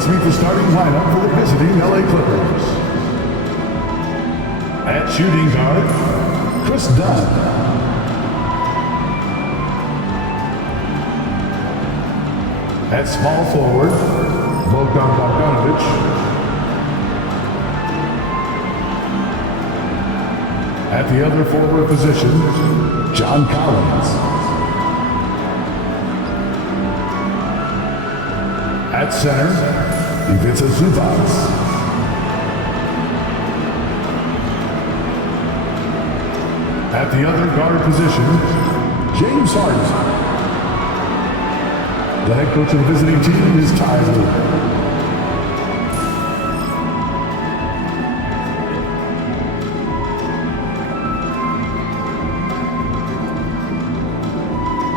Let's meet the starting lineup for the visiting LA Clippers. At shooting guard, Chris Dunn. At small forward, Bogdan Bogdanovic. At the other forward position, John Collins. At center, Ivica Zubac. At the other guard position, James Harden. The head coach of the visiting team is Ty Lue.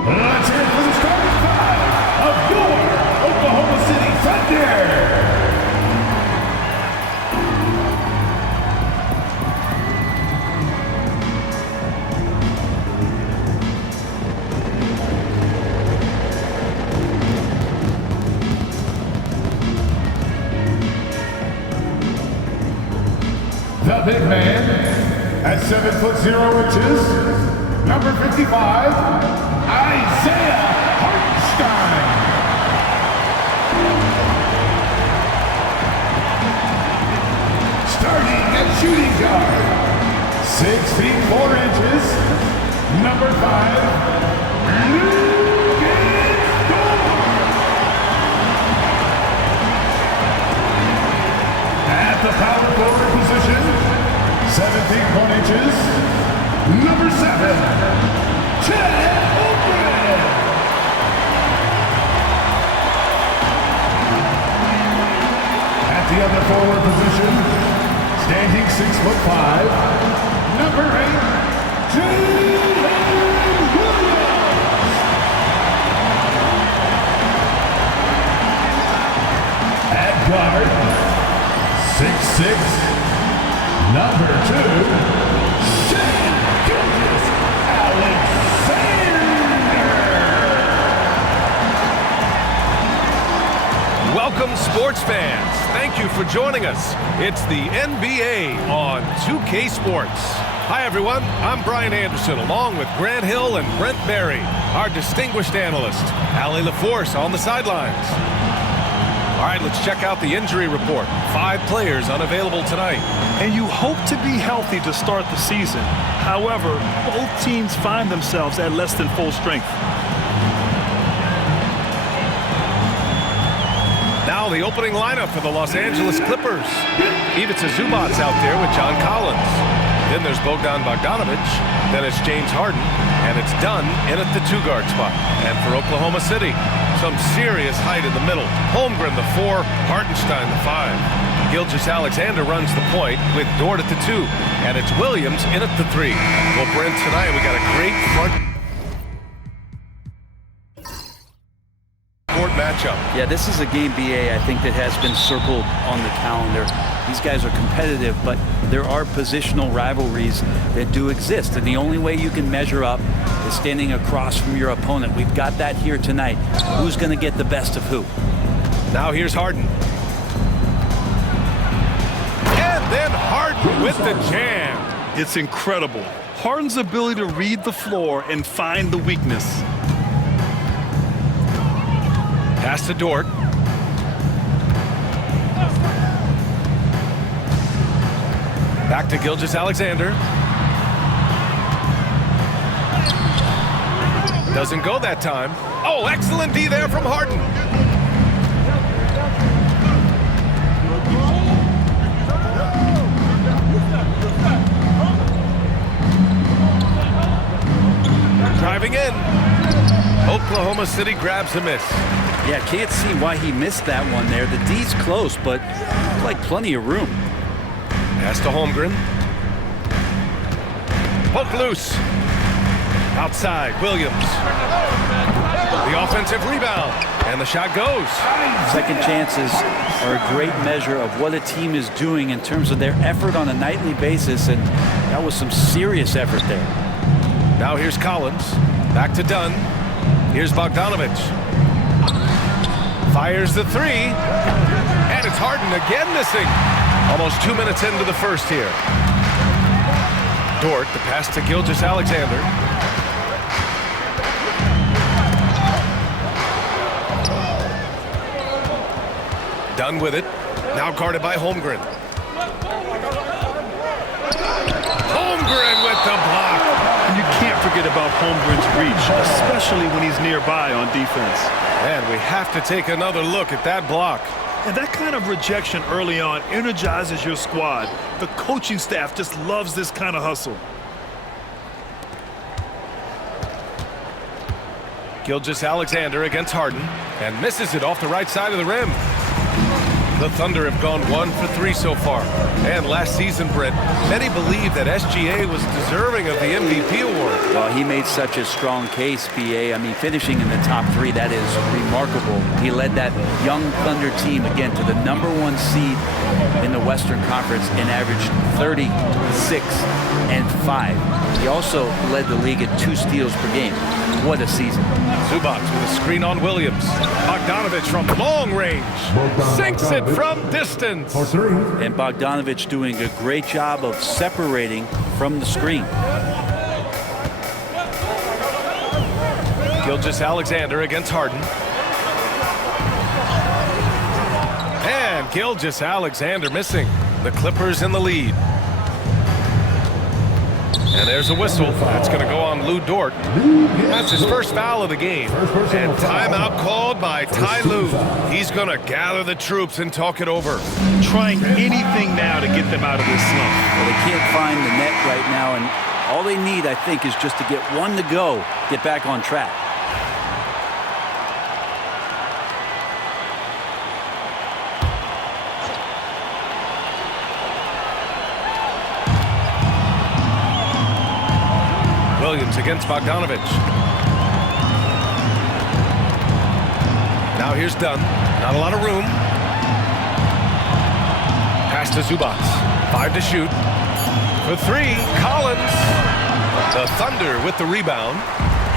Let's hear it for the starting five of your Oklahoma City Thunder. The big man, at 7'0", number 55, Isaiah Hartenstein. Starting at shooting guard, 6 feet 4 inches, number 5, Lucas Dort. At the power forward position, 7 feet 1 inches, number 7, Chet Holmgren. At the other forward position, standing 6'5", number 8, Jalen Williams. At guard, 6'6", number 2, Shai Gilgeous-Alexander. Welcome, sports fans. Thank you for joining us. It's the NBA on 2K Sports. Hi, everyone. I'm Brian Anderson, along with Grant Hill and Brent Berry, our distinguished analyst, Allie LaForce on the sidelines. All right, let's check out the injury report. 5 players unavailable tonight. And you hope to be healthy to start the season. However, both teams find themselves at less than full strength. Now the opening lineup for the Los Angeles Clippers. Ivica Zubac's out there with John Collins. Then there's Bogdan Bogdanovic. Then it's James Harden. And it's Dunn in at the 2-guard spot. And for Oklahoma City, some serious height in the middle. Holmgren the 4, Hartenstein the 5. Gilgeous-Alexander runs the point with Dort at the 2. And it's Williams in at the 3. Well, Brent, tonight we got a great front court matchup. Yeah, this is a game, BA, I think that has been circled on the calendar. These guys are competitive, but there are positional rivalries that do exist. And the only way you can measure up is standing across from your opponent. We've got that here tonight. Who's going to get the best of who? Now here's Harden. And then Harden with the jam. It's incredible. Harden's ability to read the floor and find the weakness. Pass to Dort. Back to Gilgeous-Alexander. Doesn't go that time. Oh, excellent D there from Harden. Driving in. Oklahoma City grabs a miss. Yeah, can't see why he missed that one there. The D's close, but like plenty of room. Pass to Holmgren. Poke loose. Outside, Williams. The offensive rebound. And the shot goes. Second chances are a great measure of what a team is doing in terms of their effort on a nightly basis, and that was some serious effort there. Now here's Collins. Back to Dunn. Here's Bogdanovic. Fires the 3. right, it's Harden again missing. Almost 2 minutes into the first here. Dort, the pass to Gilgeous-Alexander. Done with it. Now guarded by Holmgren. Holmgren with the block. And you can't forget about Holmgren's reach, especially when he's nearby on defense. And we have to take another look at that block. And that kind of rejection early on energizes your squad. The coaching staff just loves this kind of hustle. Gilgeous-Alexander against Harden and misses it off the right side of the rim. The Thunder have gone 1 for 3 so far. And last season, Brent, many believe that SGA was deserving of the MVP award. Well, he made such a strong case, BA. I mean, finishing in the top 3, that is remarkable. He led that young Thunder team, again, to the #1 seed in the Western Conference and averaged 36 and 5. He also led the league at 2 steals per game. What a season. Zubac with a screen on Williams. Bogdanovic from long range. Sinks it from distance. And Bogdanovic doing a great job of separating from the screen. Gilgeous-Alexander against Harden. And Gilgeous-Alexander missing. The Clippers in the lead. And there's a whistle. That's going to go on Lou Dort. That's his first foul of the game. And timeout called by Ty Lue. He's going to gather the troops and talk it over. Trying anything now to get them out of this slump. Well, they can't find the net right now, and all they need, I think, is just to get one to go, get back on track. Williams against Bogdanovic. Now here's Dunn. Not a lot of room. Pass to Zubac. 5 to shoot. For 3, Collins. The Thunder with the rebound.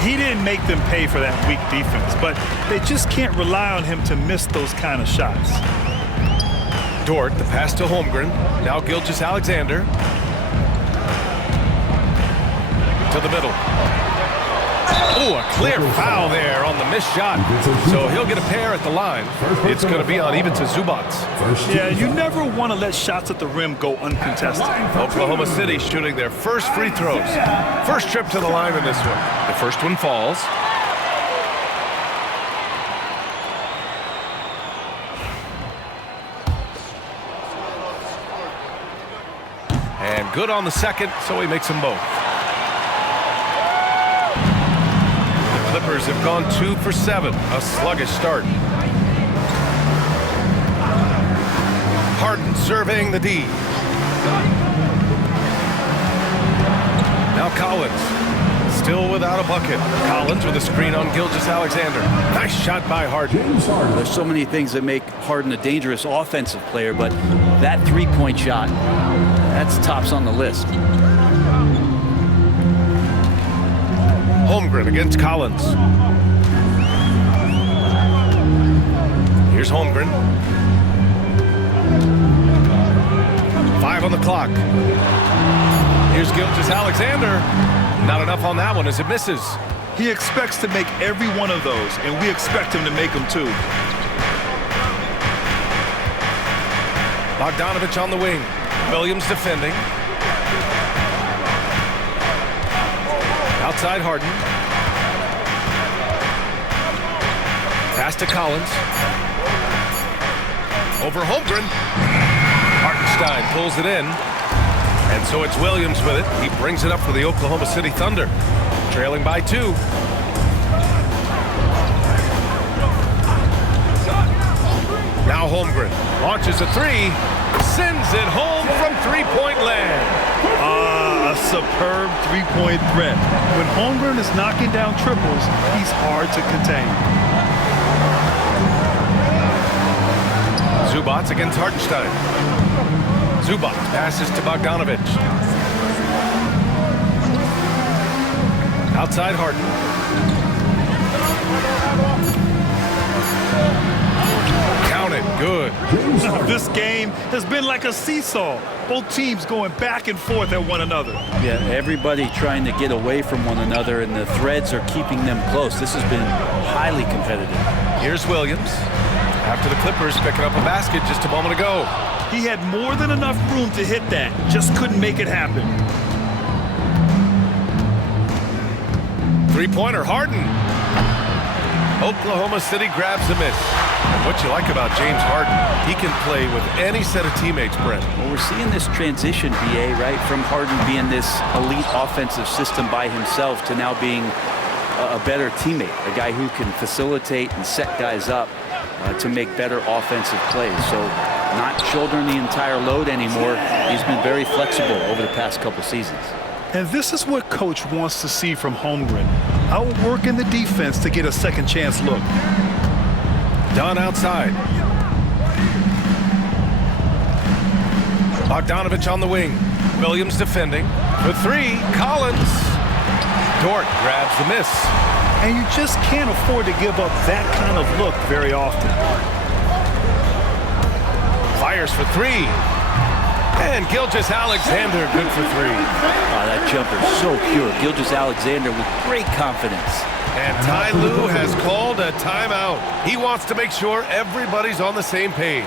He didn't make them pay for that weak defense, but they just can't rely on him to miss those kind of shots. Dort, the pass to Holmgren. Now Gilgeous-Alexander. To the middle. Oh, a clear foul there on the missed shot. So he'll get a pair at the line. It's going to be on Ivica Zubac. Yeah, you never want to let shots at the rim go uncontested. Oklahoma City shooting their first free throws. First trip to the line in this one. The first one falls. And good on the second, so he makes them both. Clippers have gone 2 for 7, a sluggish start. Harden surveying the D. Now Collins, still without a bucket. Collins with a screen on Gilgeous-Alexander. Nice shot by Harden. There's so many things that make Harden a dangerous offensive player, but that three-point shot, that's tops on the list. Holmgren against Collins. Here's Holmgren. 5 on the clock. Here's Gilgeous-Alexander. Not enough on that one as it misses. He expects to make every one of those, and we expect him to make them too. Bogdanovic on the wing. Williams defending. Outside Harden. Pass to Collins. Over Holmgren. Hartenstein pulls it in. And so it's Williams with it. He brings it up for the Oklahoma City Thunder. Trailing by 2. Now Holmgren launches a 3. Sends it home from three-point land. A superb three-point threat. When Holmgren is knocking down triples, he's hard to contain. Zubac against Hartenstein. Zubac passes to Bogdanovic. Outside Harden. Count it, good. good. This game has been like a seesaw. Both teams going back and forth at one another. Yeah, everybody trying to get away from one another, and the threads are keeping them close. This has been highly competitive. Here's Williams. After the Clippers picking up a basket just a moment ago. He had more than enough room to hit that, just couldn't make it happen. Three-pointer, Harden. Oklahoma City grabs a miss. And what you like about James Harden, he can play with any set of teammates, Brent. Well, we're seeing this transition, BA, right, from Harden being this elite offensive system by himself to now being a better teammate, a guy who can facilitate and set guys up to make better offensive plays. So not shouldering the entire load anymore. He's been very flexible over the past couple seasons. And this is what Coach wants to see from Holmgren. Outworking the defense to get a second chance look. Dunn outside. Bogdanovich on the wing. Williams defending. For three, Collins. Dort grabs the miss. And you just can't afford to give up that kind of look very often. Fires for three. And Gilgeous-Alexander good for three. Oh, that jumper so pure. Gilgeous-Alexander with great confidence. And Ty Lue has called a timeout. He wants to make sure everybody's on the same page.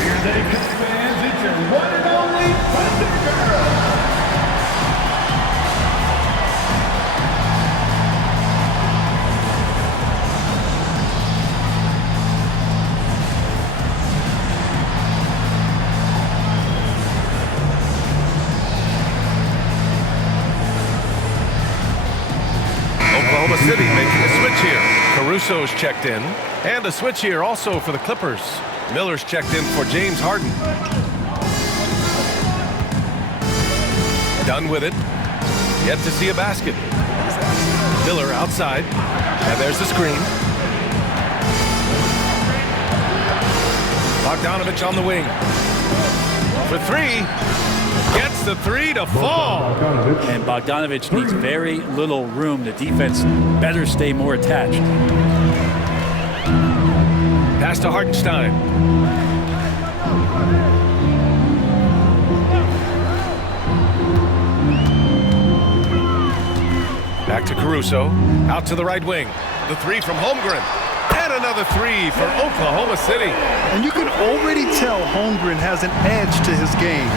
Here they come, fans. It's your one and only Thunder Girl. Oklahoma City making a switch here. Caruso's checked in. And a switch here also for the Clippers. Miller's checked in for James Harden. Done with it. Yet to see a basket. Miller outside. And there's the screen. Bogdanovich on the wing. For three. Gets the three to fall. And Bogdanovich needs very little room. The defense better stay more attached. Pass to Hartenstein. Back to Caruso. Out to the right wing. The three from Holmgren. And another three for Oklahoma City. And you can already tell Holmgren has an edge to his game.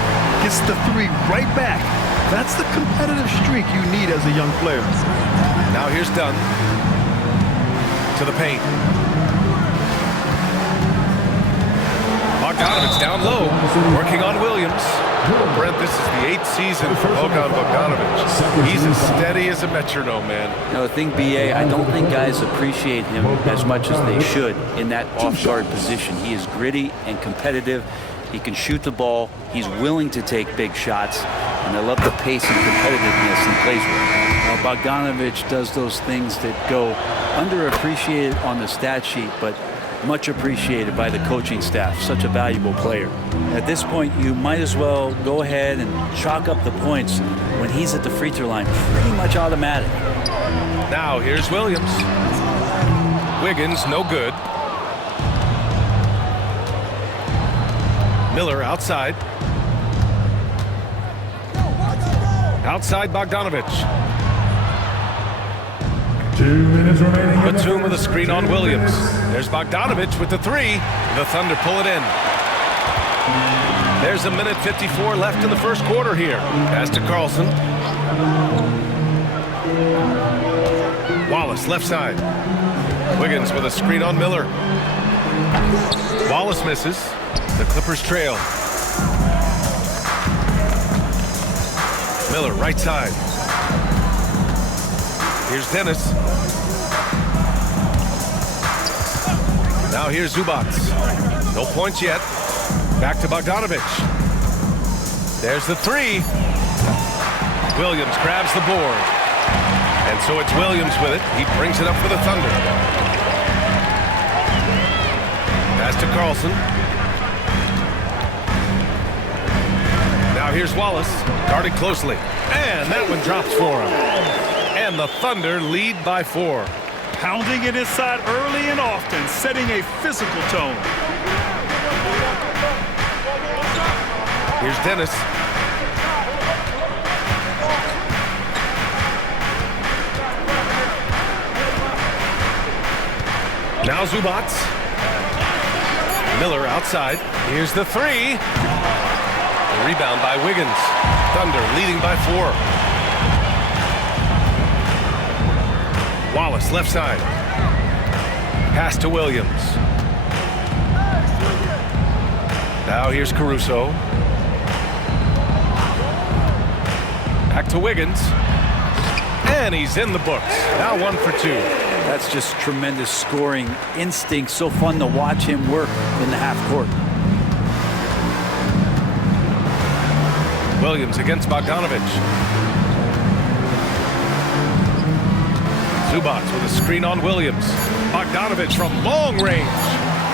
Gets the three right back. That's the competitive streak you need as a young player. Now here's Dunn. To the paint. Bogdanovich down low. Working on Williams. Brent, this is the 8th season for Bogdan Bogdanovich. He's as steady as a metronome, man. Now, the thing, BA, I don't think guys appreciate him as much as they should in that off-guard position. He is gritty and competitive. He can shoot the ball. He's willing to take big shots. And I love the pace and competitiveness he plays with. Now, Bogdanovich does those things that go underappreciated on the stat sheet, but much appreciated by the coaching staff. Such a valuable player. At this point, you might as well go ahead and chalk up the points when he's at the free throw line. Pretty much automatic. Now here's Williams. Wiggins, no good. Miller outside. Outside Bogdanovich. 2 minutes remaining. Batum with a screen on Williams. There's Bogdanovich with the three. The Thunder pull it in. There's a minute 54 left in the first quarter here. Pass to Carlson. Wallace left side. Wiggins with a screen on Miller. Wallace misses. The Clippers trail. Miller right side. Here's Dennis. Now here's Zubac. No points yet. Back to Bogdanovich. There's the three. Williams grabs the board. And so it's Williams with it. He brings it up for the Thunder. Pass to Carlson. Now here's Wallace, guarded closely. And that one drops for him. And the Thunder lead by 4. Pounding it inside early and often, setting a physical tone. Here's Dennis. Now Zubats. Miller outside. Here's the 3. The rebound by Wiggins. Thunder leading by 4. Wallace left side. Pass to Williams. Now here's Caruso. Back to Wiggins. And he's in the books. Now 1 for 2. That's just tremendous scoring instinct. So fun to watch him work in the half court. Williams against Bogdanovich. Zubats with a screen on Williams. Bogdanovich from long range.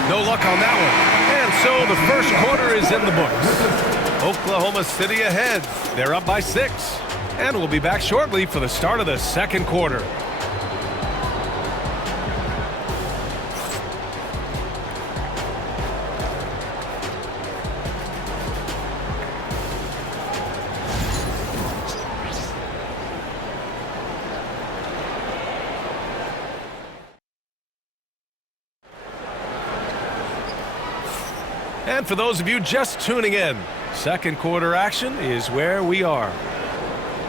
No luck on that one. And so the first quarter is in the books. Oklahoma City ahead. They're up by 6. And we'll be back shortly for the start of the second quarter. And for those of you just tuning in, second quarter action is where we are.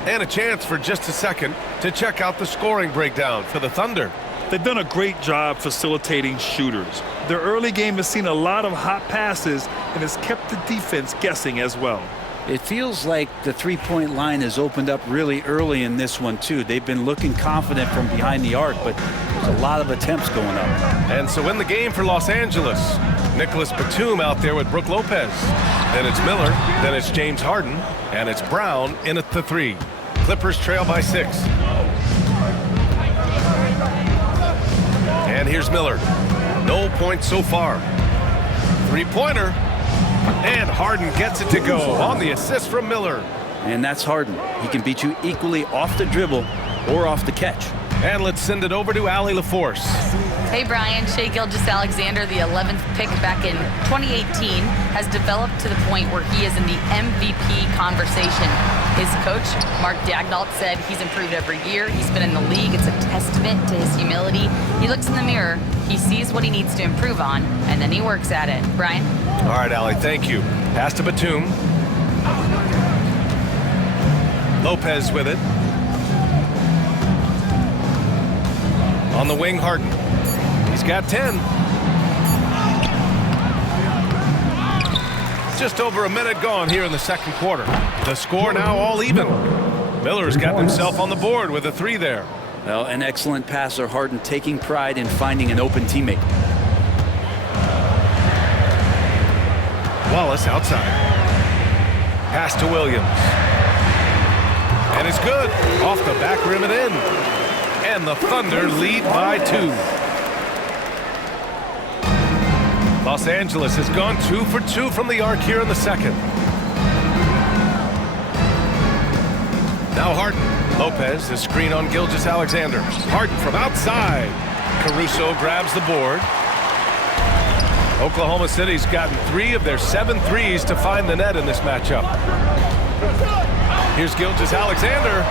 And a chance for just a second to check out the scoring breakdown for the Thunder. They've done a great job facilitating shooters. Their early game has seen a lot of hot passes and has kept the defense guessing as well. It feels like the three-point line has opened up really early in this one, too. They've been looking confident from behind the arc, but there's a lot of attempts going up. And so in the game for Los Angeles, Nicholas Batum out there with Brook Lopez. Then it's Miller, then it's James Harden, and it's Brown in at the 3. Clippers trail by 6. And here's Miller. No points so far. Three-pointer. And Harden gets it to go on the assist from Miller. And that's Harden. He can beat you equally off the dribble or off the catch. And let's send it over to Allie LaForce. Hey, Brian. Shai Gilgeous-Alexander, the 11th pick back in 2018, has developed to the point where he is in the MVP conversation. His coach, Mark Daigneault, said he's improved every year. He's been in the league. It's a testament to his humility. He looks in the mirror, he sees what he needs to improve on, and then he works at it. Brian? All right, Allie, thank you. Pass to Batum. Lopez with it. On the wing, Harden. He's got 10. Just over a minute gone here in the second quarter. The score now all even. Miller's got himself on the board with a 3 there. Well, an excellent passer, Harden taking pride in finding an open teammate. Wallace outside. Pass to Williams. And it's good. Off the back rim and in. And the Thunder lead by 2. Los Angeles has gone 2 for 2 from the arc here in the second. Now Harden. Lopez, the screen on Gilgeous-Alexander. Harden from outside. Caruso grabs the board. Oklahoma City's gotten 3 of their 7 threes to find the net in this matchup. Here's Gilgeous-Alexander.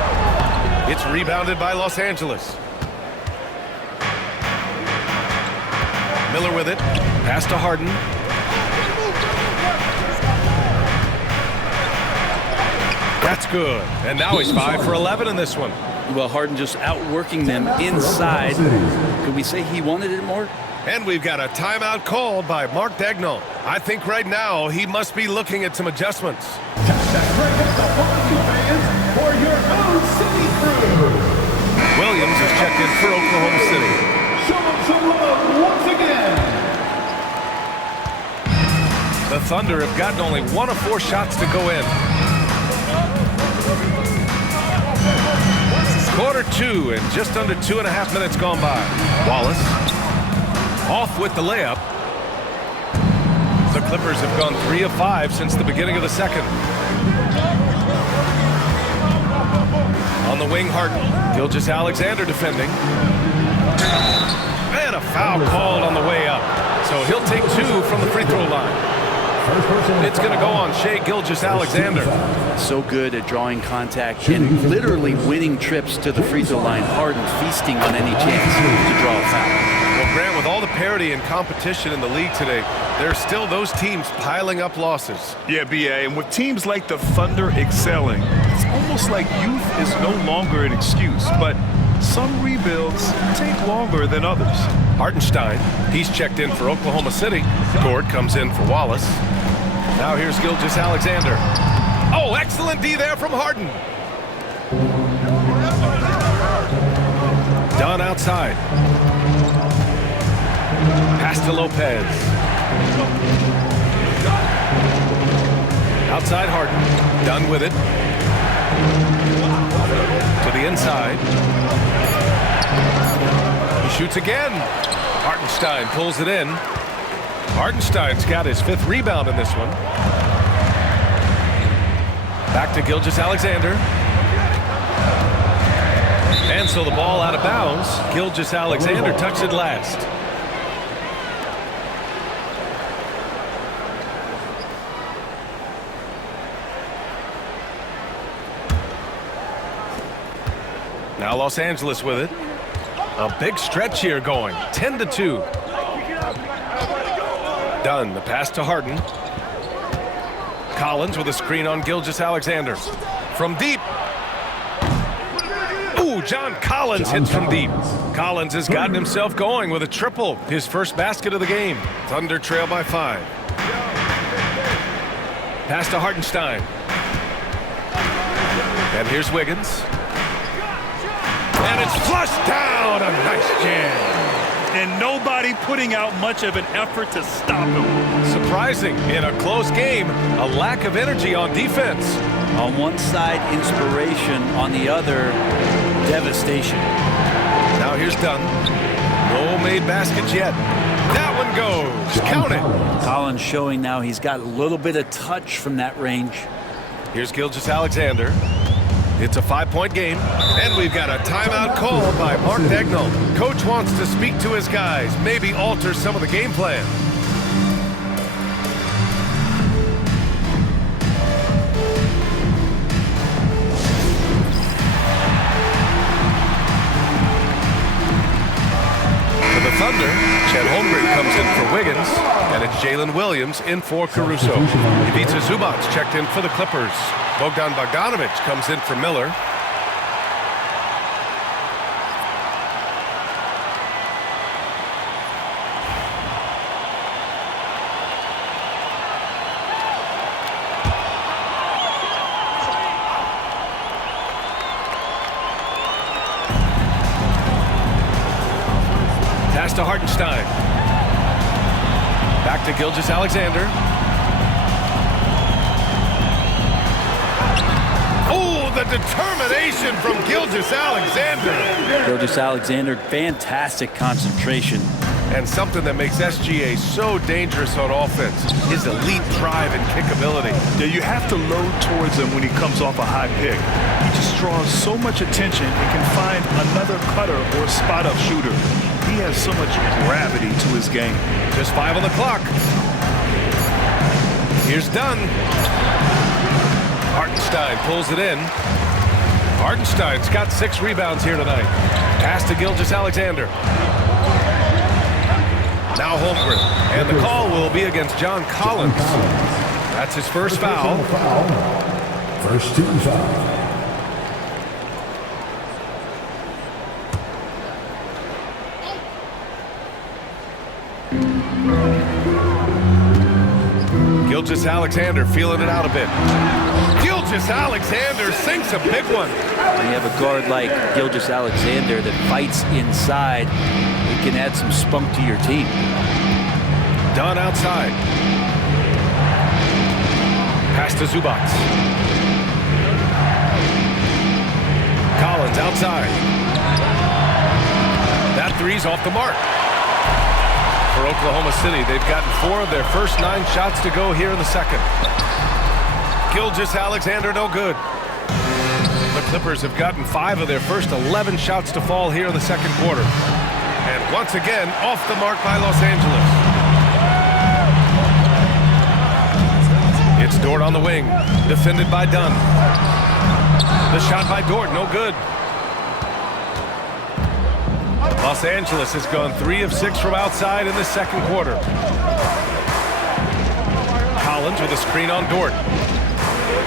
It's rebounded by Los Angeles. Miller with it. Pass to Harden. That's good. And now he's 5 for 11 in this one. Well, Harden just outworking them inside. Could we say he wanted it more? And we've got a timeout called by Mark Daigneault. I think right now he must be looking at some adjustments. For your own city crew. Williams is checked in for Oklahoma City. Show them some love once again. The Thunder have gotten only 1 of 4 shots to go in. Quarter 2 and just under 2.5 minutes gone by. Wallace off with the layup. The Clippers have gone 3 of 5 since the beginning of the second. On the wing, Harden. Gilgeous-Alexander defending. And a foul called on the way up. So he'll take 2 from the free throw line. It's going to go on Shai Gilgeous-Alexander. So good at drawing contact and literally winning trips to the free throw line. Harden feasting on any chance to draw a foul. Well, Grant, with all the parity and competition in the league today, there's still those teams piling up losses. Yeah, B.A., and with teams like the Thunder excelling, it's almost like youth is no longer an excuse, but some rebuilds take longer than others. Hartenstein, he's checked in for Oklahoma City. Gord comes in for Wallace. Now here's Gilgeous-Alexander. Oh, excellent D there from Harden. Dunn outside. Pass to Lopez. Outside Harden. Dunn with it. To the inside. He shoots again. Hartenstein pulls it in. Hartenstein's got his 5th rebound in this one. Back to Gilgeous-Alexander. And so the ball out of bounds. Gilgeous-Alexander touched it last. Now Los Angeles with it. A big stretch here going. 10-2. Dunn, the pass to Harden. Collins with a screen on Gilgeous-Alexander. From deep. Ooh, John Collins hits from deep. Collins has gotten himself going with a triple. His first basket of the game. Thunder trail by 5. Pass to Hartenstein. And here's Wiggins. And it's flushed down. A nice jam. And nobody putting out much of an effort to stop him. Surprising in a close game, a lack of energy on defense. On one side, inspiration. On the other, devastation. Now here's Dunn. No made baskets yet. That one goes. Count it. Collins showing now he's got a little bit of touch from that range. Here's Gilgeous-Alexander. It's a 5-point game, and we've got a timeout call by Mark Daigneault. Coach wants to speak to his guys, maybe alter some of the game plan. For the Thunder, Chet Holmgren comes in for Wiggins, and it's Jalen Williams in for Caruso. Ivica Zubac checked in for the Clippers. Bogdan Bogdanovic comes in for Miller. Pass to Hartenstein. Back to Gilgeous-Alexander. The determination from Gilgeous-Alexander. Gilgeous-Alexander, fantastic concentration. And something that makes SGA so dangerous on offense, his elite drive and kick ability. Yeah, you have to load towards him when he comes off a high pick. He just draws so much attention and can find another cutter or spot-up shooter. He has so much gravity to his game. Just 5 on the clock. Here's Dunn. Hartenstein pulls it in. Hartenstein's got 6 rebounds here tonight. Pass to Gilgeous-Alexander. Now Holmgren. And the call will be against John Collins. That's his first foul. First team foul. Gilgeous-Alexander feeling it out a bit. Gilgeous-Alexander sinks a big one. When you have a guard like Gilgeous-Alexander that fights inside, it can add some spunk to your team. Dunn outside. Pass to Zubac. Collins outside. That three's off the mark. For Oklahoma City, they've gotten 4 of their first 9 shots to go here in the second. Gilgeous-Alexander no good. The Clippers have gotten 5 of their first 11 shots to fall here in the second quarter. And once again, off the mark by Los Angeles. It's Dort on the wing, defended by Dunn. The shot by Dort, no good. Los Angeles has gone 3 of 6 from outside in the second quarter. Collins with a screen on Dort.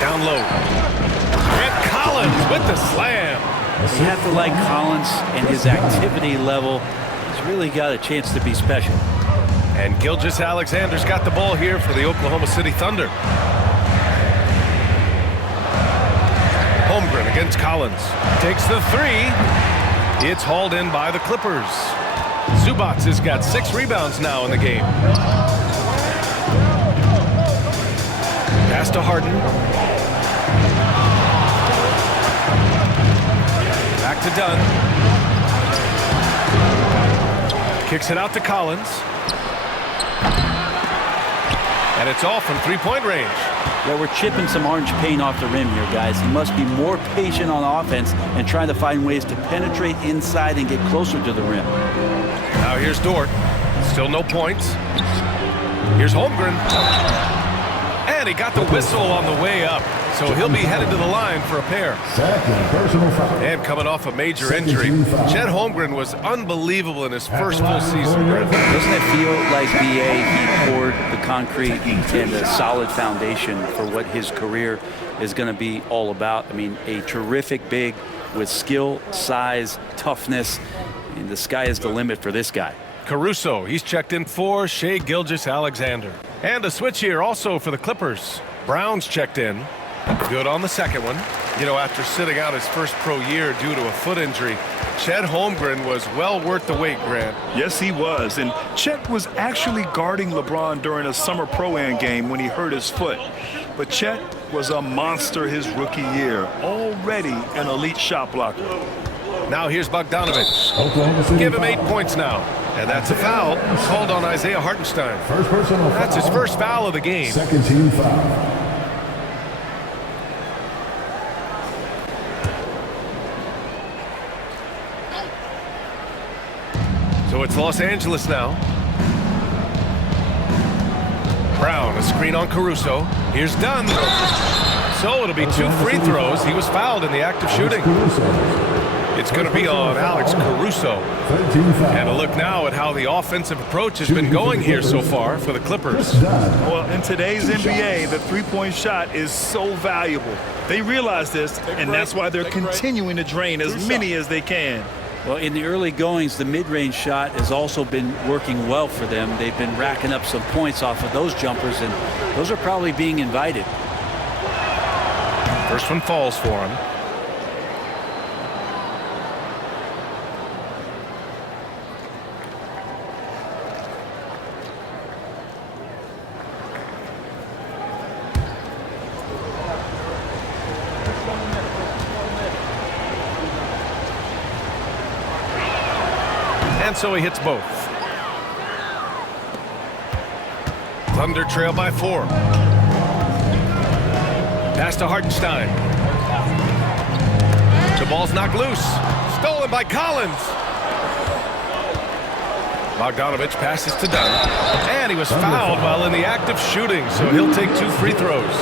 Down low. And Collins with the slam. You have to like Collins and his activity level. He's really got a chance to be special. And Gilgeous-Alexander's got the ball here for the Oklahoma City Thunder. Holmgren against Collins. Takes the 3. It's hauled in by the Clippers. Zubac has got 6 rebounds now in the game. Pass to Harden. Back to Dunn. Kicks it out to Collins. And it's off from 3-point range. Yeah, we're chipping some orange paint off the rim here, guys. He must be more patient on offense and trying to find ways to penetrate inside and get closer to the rim. Now here's Dort. Still no points. Here's Holmgren. And he got the whistle on the way up. So he'll be headed to the line for a pair. Second personal foul. And coming off a major injury, Chet Holmgren was unbelievable in his first full season. Doesn't it feel like BA, he poured the concrete and a solid foundation for what his career is going to be all about? I mean, a terrific big with skill, size, toughness, and the sky is the limit for this guy. Caruso, he's checked in for Shai Gilgeous-Alexander. And a switch here also for the Clippers. Brown's checked in. Good on the second one. You know, after sitting out his first pro year due to a foot injury, Chet Holmgren was well worth the wait, Grant. Yes, he was. And Chet was actually guarding LeBron during a summer Pro-Am game when he hurt his foot. But Chet was a monster his rookie year, already an elite shot blocker. Now here's Bogdanovic. Give him 8 points now. And that's a foul called on Isaiah Hartenstein. First personal foul. That's his first foul of the game. Second team foul. So it's Los Angeles now. Brown, a screen on Caruso. Here's Dunn. So it'll be 2 free throws. He was fouled in the act of shooting. It's going to be on Alex Caruso. And a look now at how the offensive approach has been going here so far for the Clippers. Well, in today's NBA, the three-point shot is so valuable. They realize this, and that's why they're continuing to drain as many as they can. Well, in the early goings, the mid-range shot has also been working well for them. They've been racking up some points off of those jumpers, and those are probably being invited. First one falls for him. And so he hits both. Thunder trail by 4. Pass to Hartenstein. The ball's knocked loose. Stolen by Collins. Bogdanovic passes to Dunn. And he was fouled while in the act of shooting, so he'll take 2 free throws.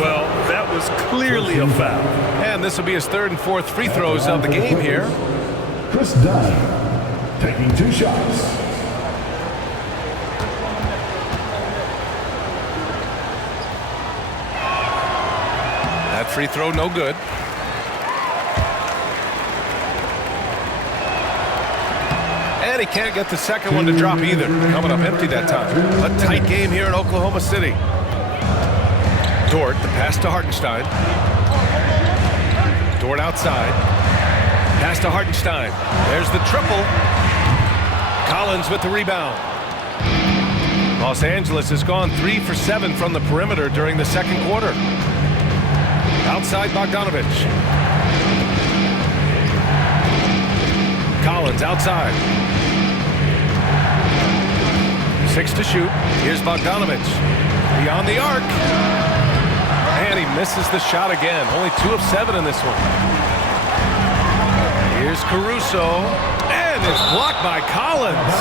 Well, that was clearly a foul. And this will be his 3rd and 4th free throws of the game here. Chris Dunn taking 2 shots. That free throw no good. And he can't get the second one to drop either. Coming up empty that time. A tight game here in Oklahoma City. Dort, the pass to Hartenstein. Dort outside. Pass to Hartenstein. There's the triple. Collins with the rebound. Los Angeles has gone 3 for 7 from the perimeter during the second quarter. Outside Bogdanovic. Collins outside. 6 to shoot. Here's Bogdanovic. Beyond the arc. And he misses the shot again. Only 2 of 7 in this one. Here's Caruso. And it's blocked by Collins.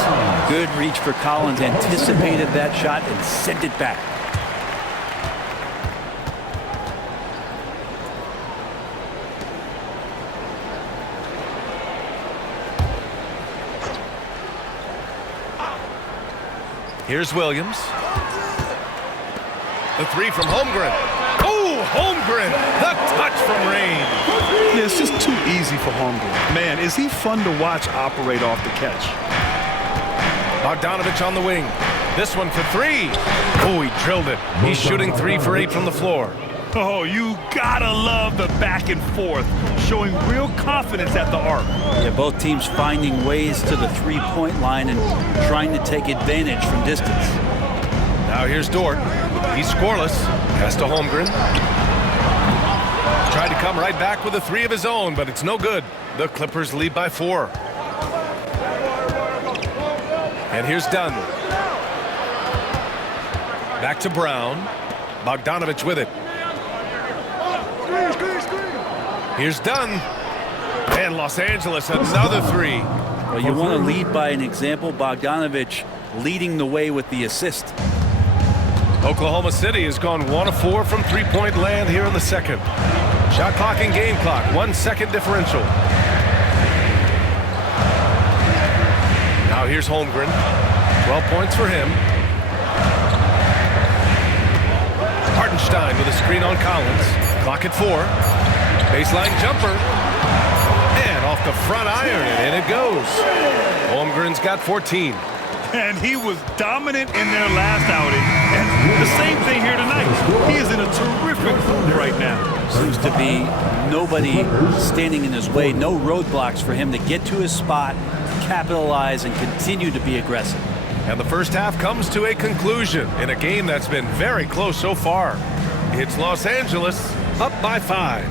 Good reach for Collins. Anticipated that shot and sent it back. Here's Williams. The 3 from Holmgren. Oh, Holmgren! The touch from Rain. Yeah, it's just too easy for Holmgren. Man, is he fun to watch operate off the catch. Bogdanovich on the wing. This one for 3. Oh, he drilled it. He's shooting 3 for 8 from the floor. Oh, you gotta love the back and forth, showing real confidence at the arc. Yeah, both teams finding ways to the three-point line and trying to take advantage from distance. Now here's Dort. He's scoreless. Pass to Holmgren. Tried to come right back with a 3 of his own, but it's no good. The Clippers lead by 4. And here's Dunn. Back to Brown. Bogdanovich with it. Here's Dunn. And Los Angeles, another 3. Well, you want to lead by an example. Bogdanovich leading the way with the assist. Oklahoma City has gone 1 of 4 from three-point land here in the second. Shot clock and game clock, 1 second differential. Now here's Holmgren. 12 points for him. Hartenstein with a screen on Collins. Clock at 4. Baseline jumper. And off the front iron, and in it goes. Holmgren's got 14. And he was dominant in their last outing. And the same thing here tonight. He is in a terrific mood right now. Seems to be nobody standing in his way. No roadblocks for him to get to his spot, capitalize, and continue to be aggressive. And the first half comes to a conclusion in a game that's been very close so far. It's Los Angeles up by 5.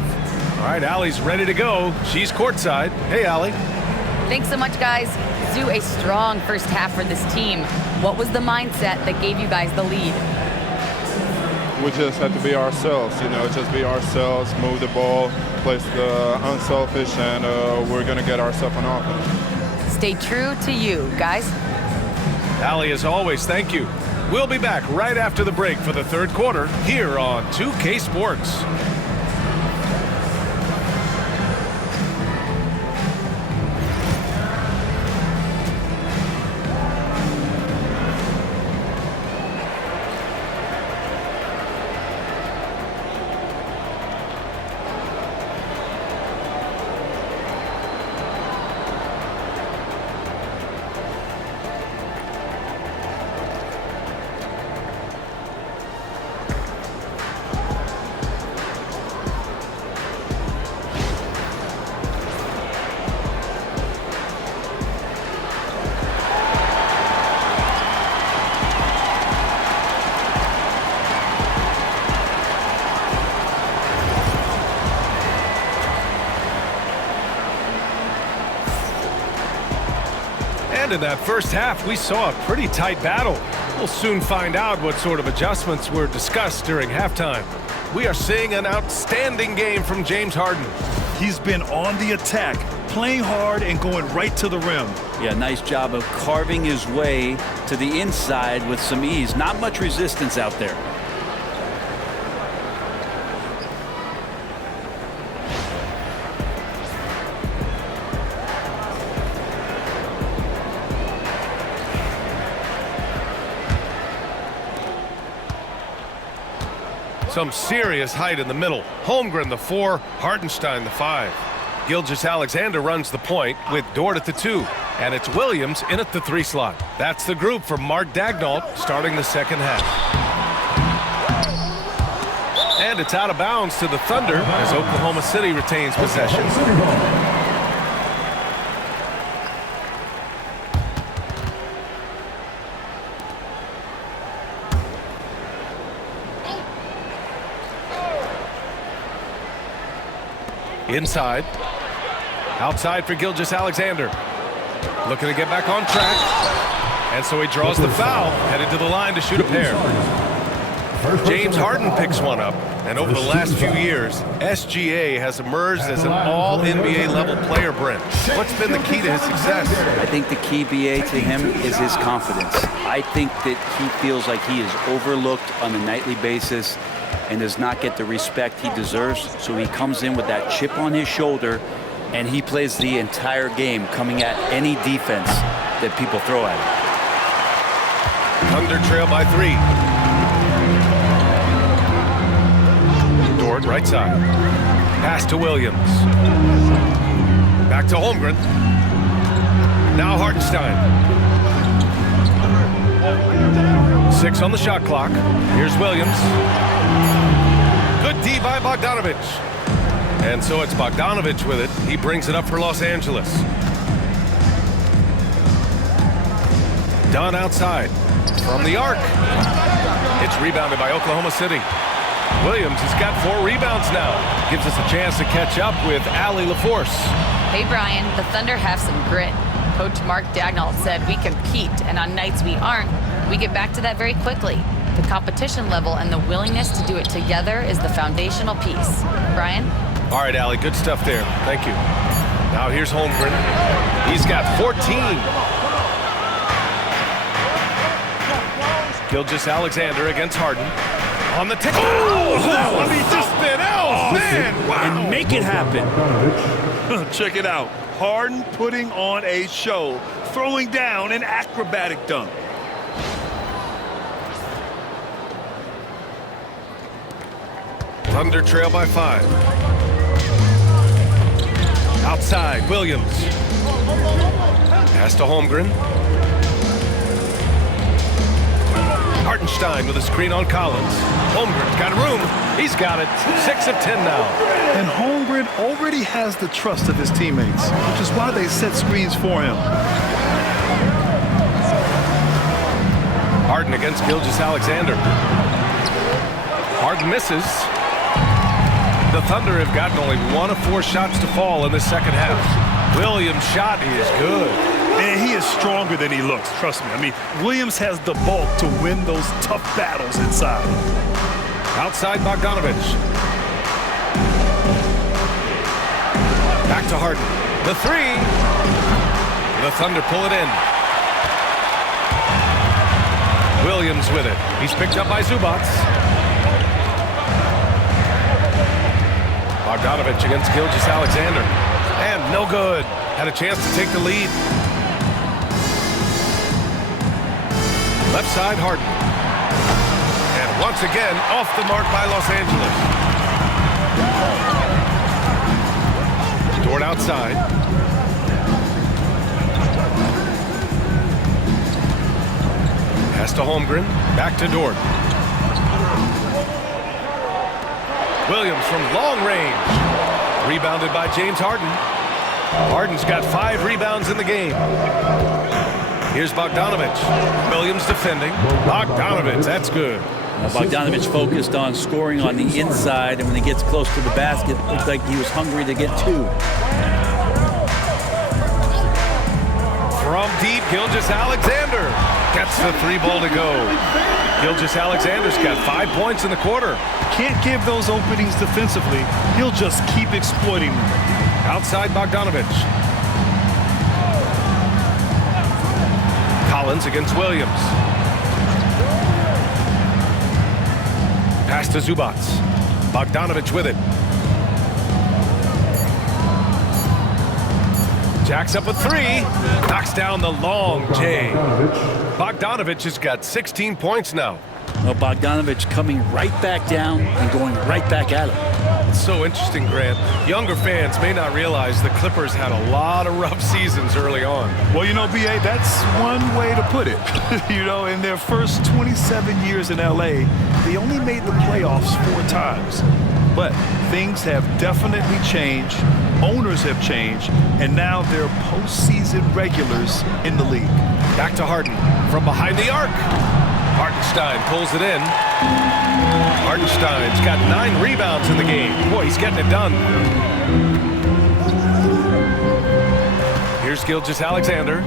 All right, Allie's ready to go. She's courtside. Hey, Allie. Thanks so much, guys. Zoo, a strong first half for this team. What was the mindset that gave you guys the lead? We just have to be ourselves, just be ourselves, move the ball, play the unselfish, and we're going to get ourselves an offense. Stay true to you, guys. Allie, as always, thank you. We'll be back right after the break for the third quarter here on 2K Sports. In that first half, we saw a pretty tight battle. We'll soon find out what sort of adjustments were discussed during halftime. We are seeing an outstanding game from James Harden. He's been on the attack, playing hard and going right to the rim. Yeah, nice job of carving his way to the inside with some ease. Not much resistance out there. Some serious height in the middle. Holmgren the 4, Hartenstein the 5. Gilgeous-Alexander runs the point with Dort at the 2. And it's Williams in at the 3 slot. That's the group for Mark Daigneault starting the second half. And it's out of bounds to the Thunder as Oklahoma City retains possession. Inside. Outside for Gilgeous-Alexander. Looking to get back on track. And so he draws the foul, headed to the line to shoot a pair. James Harden picks one up, and over the last few years, SGA has emerged as an all-NBA level player, Brent. What's been the key to his success? I think the key, BA, to him is his confidence. I think that he feels like he is overlooked on a nightly basis and does not get the respect he deserves. So he comes in with that chip on his shoulder, and he plays the entire game, coming at any defense that people throw at him. Thunder trail by 3. Dort, right side. Pass to Williams. Back to Holmgren. Now Hartenstein. 6 on the shot clock. Here's Williams. Good D by Bogdanovic. And so it's Bogdanovic with it. He brings it up for Los Angeles. Dunn outside. From the arc. It's rebounded by Oklahoma City. Williams has got 4 rebounds now. Gives us a chance to catch up with Allie LaForce. Hey, Brian, the Thunder have some grit. Coach Mark Daigneault said we compete, and on nights we aren't, we get back to that very quickly. The competition level and the willingness to do it together is the foundational piece. Brian? All right, Allie, good stuff there. Thank you. Now here's Holmgren. He's got 14. Gilgeous-Alexander against Harden. On the tick. Oh, I mean, just been out, man. Wow. And make it happen. Check it out. Harden putting on a show, throwing down an acrobatic dunk. Thunder trail by 5. Outside, Williams. Pass to Holmgren. Hartenstein with a screen on Collins. Holmgren's got room. He's got it. 6 of 10 now. And Holmgren already has the trust of his teammates, which is why they set screens for him. Harden against Gilgeous-Alexander. Harden misses. The Thunder have gotten only 1 of 4 shots to fall in the second half. Williams' shot is good. And he is stronger than he looks, trust me. I mean, Williams has the bulk to win those tough battles inside. Outside Bogdanovic. Back to Harden. The 3. The Thunder pull it in. Williams with it. He's picked up by Zubac. Bogdanovic against Gilgeous-Alexander. And no good. Had a chance to take the lead. Left side, Harden. And once again, off the mark by Los Angeles. Dort outside. Pass to Holmgren. Back to Dort. Williams from long range. Rebounded by James Harden. Harden's got 5 rebounds in the game. Here's Bogdanovic. Williams defending. Bogdanovic, that's good. Bogdanovic focused on scoring on the inside, and when he gets close to the basket, it looked like he was hungry to get 2. From deep, Gilgeous-Alexander gets the 3 ball to go. Gilgeous-Alexander's got 5 points in the quarter. Can't give those openings defensively. He'll just keep exploiting them. Outside Bogdanovic. Collins against Williams. Pass to Zubac. Bogdanovic with it. Jacks up a 3. Knocks down the long J. Bogdanovic has got 16 points now. Well, Bogdanovic coming right back down and going right back at him. It's so interesting, Grant. Younger fans may not realize the Clippers had a lot of rough seasons early on. Well, you know, B.A., that's one way to put it. You know, in their first 27 years in L.A., they only made the playoffs 4 times. But things have definitely changed. Owners have changed. And now they're postseason regulars in the league. Back to Harden from behind the arc. Hartenstein pulls it in. Hartenstein's got 9 rebounds in the game. Boy, he's getting it done. Here's Gilgeous-Alexander.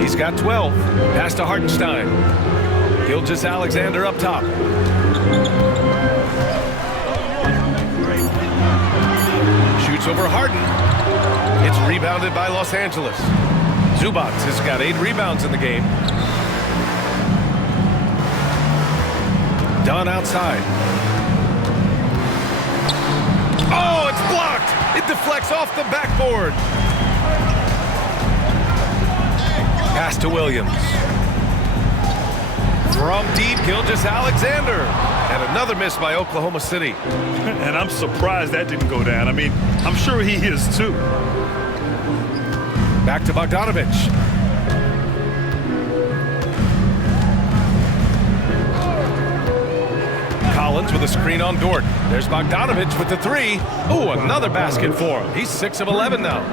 He's got 12. Pass to Hartenstein. Gilgeous-Alexander up top. Shoots over Harden. It's rebounded by Los Angeles. Zubac has got 8 rebounds in the game. Dunn outside. Oh, it's blocked. It deflects off the backboard. Pass to Williams. From deep, Gilgeous-Alexander. And another miss by Oklahoma City. And I'm surprised that didn't go down. I mean, I'm sure he is too. Back to Bogdanovic. Collins with a screen on Dort. There's Bogdanovic with the 3. Oh, another basket for him. He's 6 of 11 now.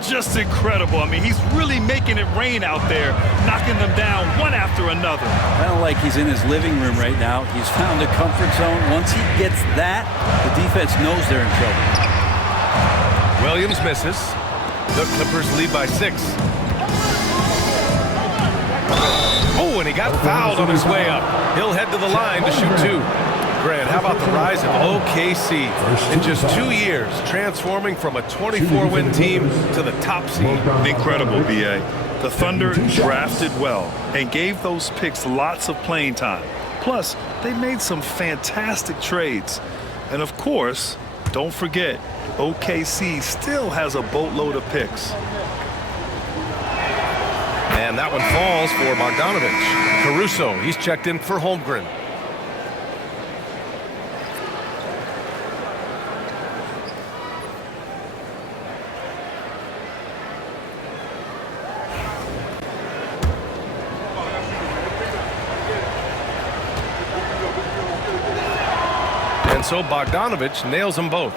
Just incredible. I mean, he's really making it rain out there, knocking them down one after another. Kind of like he's in his living room right now. He's found a comfort zone. Once he gets that, the defense knows they're in trouble. Williams misses. The Clippers lead by 6. Oh, and he got fouled on his way up. He'll head to the line to shoot 2. Grant, how about the rise of OKC? In just 2 years, transforming from a 24-win team to the top seed. Incredible, B.A. The Thunder drafted well and gave those picks lots of playing time. Plus, they made some fantastic trades. And of course, don't forget, OKC still has a boatload of picks. And that one falls for Bogdanovic. Caruso, he's checked in for Holmgren. And so Bogdanovic nails them both.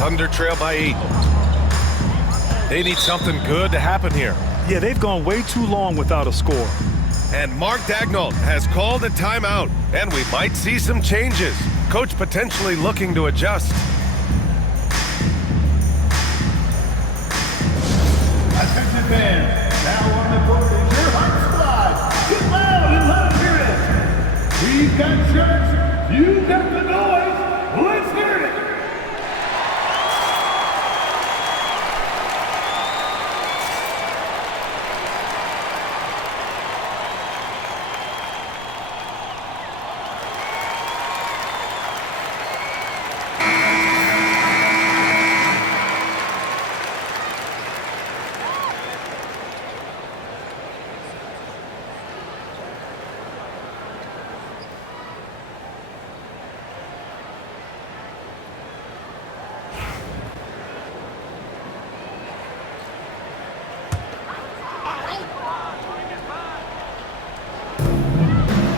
Thunder trail by 8. They need something good to happen here. Yeah, they've gone way too long without a score. And Mark Daigneault has called a timeout, and we might see some changes. Coach potentially looking to adjust. Attention fans, now on the court is your Heart Squad. Get loud and let them hear it. We've got shirts, you've got the noise. Let's hear it.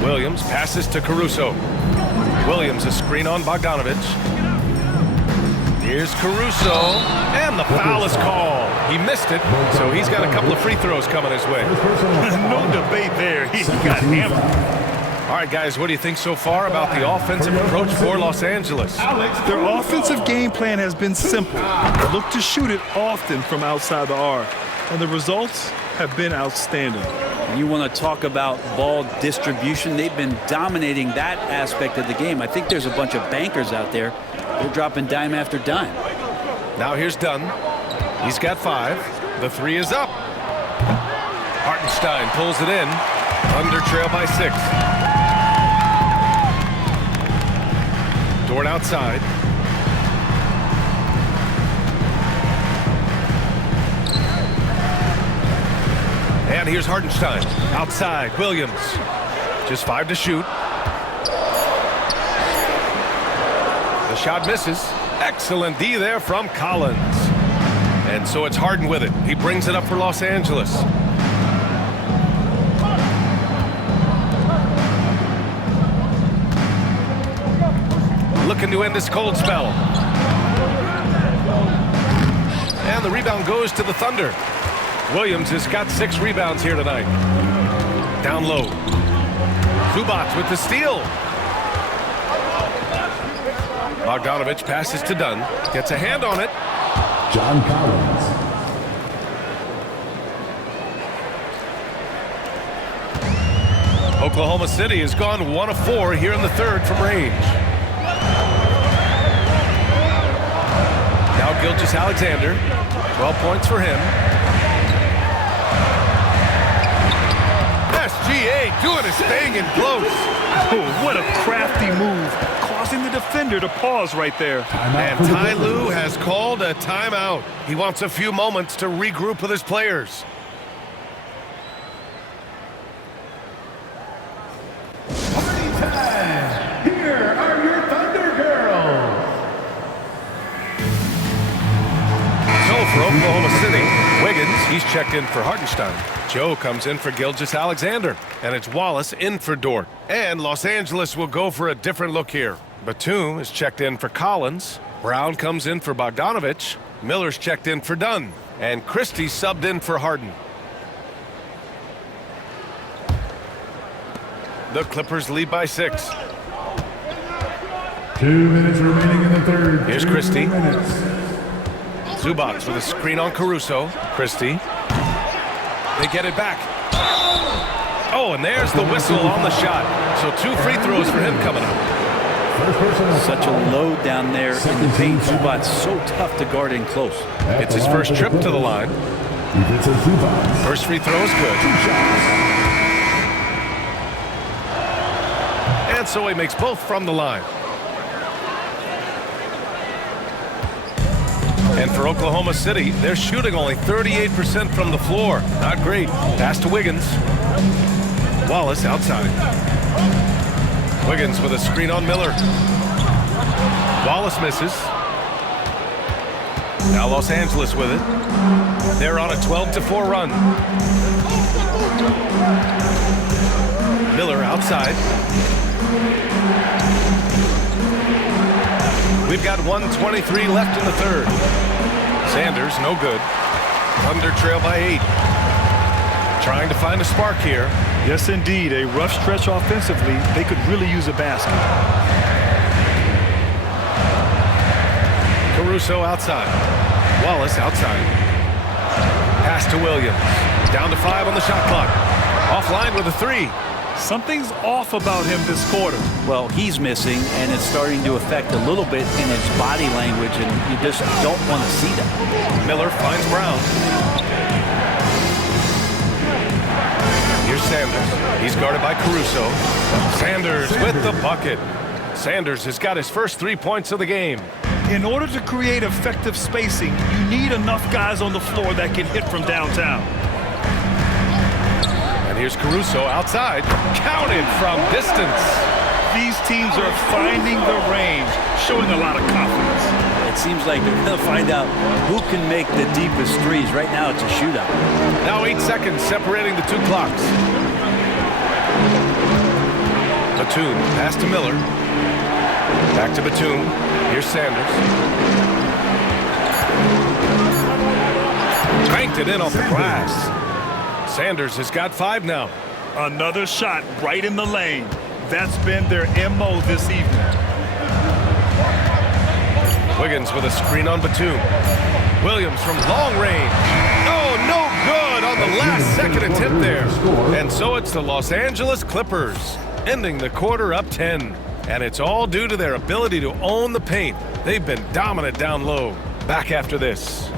Williams passes to Caruso. Williams a screen on Bogdanovic. Here's Caruso, and the foul is called. He missed it, so he's got a couple of free throws coming his way. No debate there. He got hammered. All right, guys, what do you think so far about the offensive approach for Los Angeles? Their offensive game plan has been simple. Look to shoot it often from outside the arc, and the results have been outstanding. You want to talk about ball distribution. They've been dominating that aspect of the game. I think there's a bunch of bankers out there. They're dropping dime after dime. Now here's Dunn. He's got 5. The 3 is up. Hartenstein pulls it in. Under trail by 6. Dort outside. And here's Hartenstein. Outside, Williams. Just 5 to shoot. The shot misses. Excellent D there from Collins. And so it's Harden with it. He brings it up for Los Angeles. Looking to end this cold spell. And the rebound goes to the Thunder. Williams has got 6 rebounds here tonight. Down low. Zubac with the steal. Bogdanovic passes to Dunn. Gets a hand on it. John Collins. Oklahoma City has gone 1 of 4 here in the third from range. Now Gilgeous-Alexander, 12 points for him. SGA doing his thing in close. Oh, what a crafty move, causing the defender to pause right there. And Ty Lue has called a timeout. He wants a few moments to regroup with his players. Party time! Here are your Thunder Girls! So for Oklahoma City, Wiggins, he's checked in for Hartenstein. Joe comes in for Gilgeous-Alexander. And it's Wallace in for Dort. And Los Angeles will go for a different look here. Batum is checked in for Collins. Brown comes in for Bogdanovich. Miller's checked in for Dunn. And Christie subbed in for Harden. The Clippers lead by 6. 2 minutes remaining in the third. Here's 2 Christie. minutes. Zubac with a screen on Caruso. Christie. They get it back. Oh, and there's the whistle on the shot. So 2 free throws for him coming up. Such a load down there in the paint. Zubac's so tough to guard in close. It's his first trip to the line. First free throw is good. And so he makes both from the line. And for Oklahoma City, they're shooting only 38% from the floor. Not great. Pass to Wiggins. Wallace outside. Wiggins with a screen on Miller. Wallace misses. Now Los Angeles with it. They're on a 12-4 run. Miller outside. We've got 1:23 left in the third. Sanders, no good. Thunder trail by 8. Trying to find a spark here. Yes, indeed. A rough stretch offensively. They could really use a basket. Caruso outside. Wallace outside. Pass to Williams. Down to 5 on the shot clock. Offline with a 3. Something's off about him this quarter. Well, he's missing, and it's starting to affect a little bit in his body language, and you just don't want to see that. Miller finds Brown. Here's Sanders. He's guarded by Caruso. Sanders with the bucket. Sanders has got his first 3 points of the game. In order to create effective spacing, you need enough guys on the floor that can hit from downtown. And here's Caruso outside. Counted from distance. These teams are finding the range, showing a lot of confidence. It seems like they're going to find out who can make the deepest threes. Right now, it's a shootout. Now 8 seconds separating the 2 clocks. Batum, pass to Miller. Back to Batum. Here's Sanders. Cranked it in off the glass. Sanders has got 5 now. Another shot right in the lane. That's been their MO this evening. Wiggins with a screen on Batum. Williams from long range. Oh, no good on the last second attempt there. And so it's the Los Angeles Clippers ending the quarter up 10. And it's all due to their ability to own the paint. They've been dominant down low. Back after this.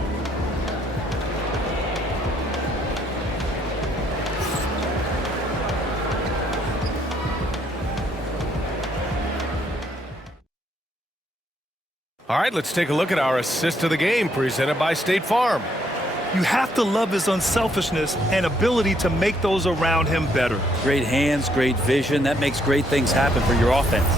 All right, let's take a look at our assist of the game presented by State Farm. You have to love his unselfishness and ability to make those around him better. Great hands, great vision. That makes great things happen for your offense.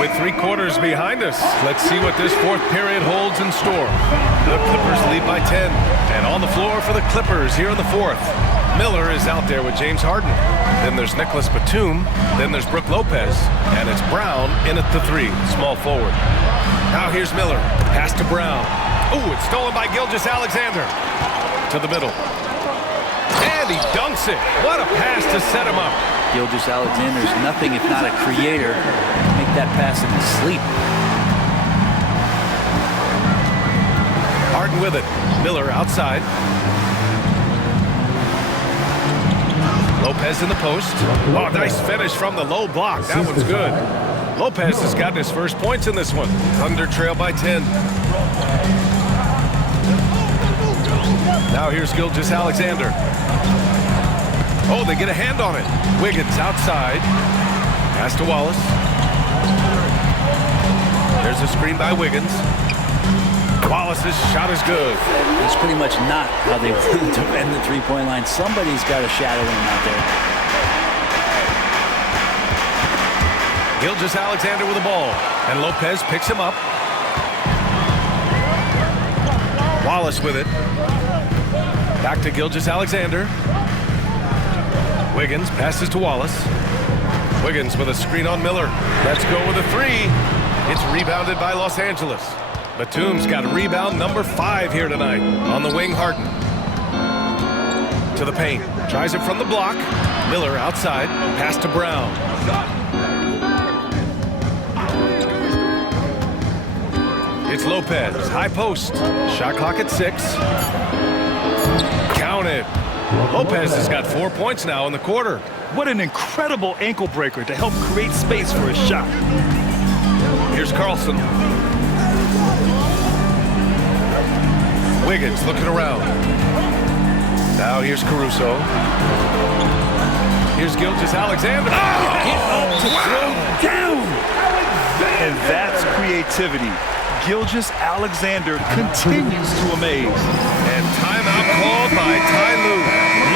With 3 quarters behind us, let's see what this 4th period holds in store. The Clippers lead by 10. And on the floor for the Clippers here in the 4th. Miller is out there with James Harden. Then there's Nicholas Batum. Then there's Brook Lopez. And it's Brown in at the 3, small forward. Now here's Miller. Pass to Brown. Ooh, it's stolen by Gilgeous-Alexander. To the middle. And he dunks it. What a pass to set him up. Gilgeous-Alexander's nothing if not a creator. Make that pass in his sleep. Harden with it. Miller outside. Lopez in the post. Oh, nice finish from the low block. That one's good. Lopez has gotten his first points in this one. Thunder trail by 10. Now here's Gilgeous-Alexander. Oh, they get a hand on it. Wiggins outside. Pass to Wallace. There's a screen by Wiggins. Wallace's shot is good. It's pretty much not how they want to defend the three-point line. Somebody's got to shadow him out there. Gilgeous-Alexander with the ball. And Lopez picks him up. Wallace with it. Back to Gilgeous-Alexander. Wiggins passes to Wallace. Wiggins with a screen on Miller. Let's go with a three. It's rebounded by Los Angeles. Batum's got rebound number 5 here tonight. On the wing, Harden. To the paint. Tries it from the block. Miller outside. Pass to Brown. It's Lopez. High post. Shot clock at 6. Counted. Lopez has got 4 points now in the quarter. What an incredible ankle breaker to help create space for a shot. Here's Carlson. Wiggins looking around. Now here's Caruso. Here's Gilgeous-Alexander. To throw down. And that's creativity. Gilgeous-Alexander continues to amaze. And timeout called by Ty Lue.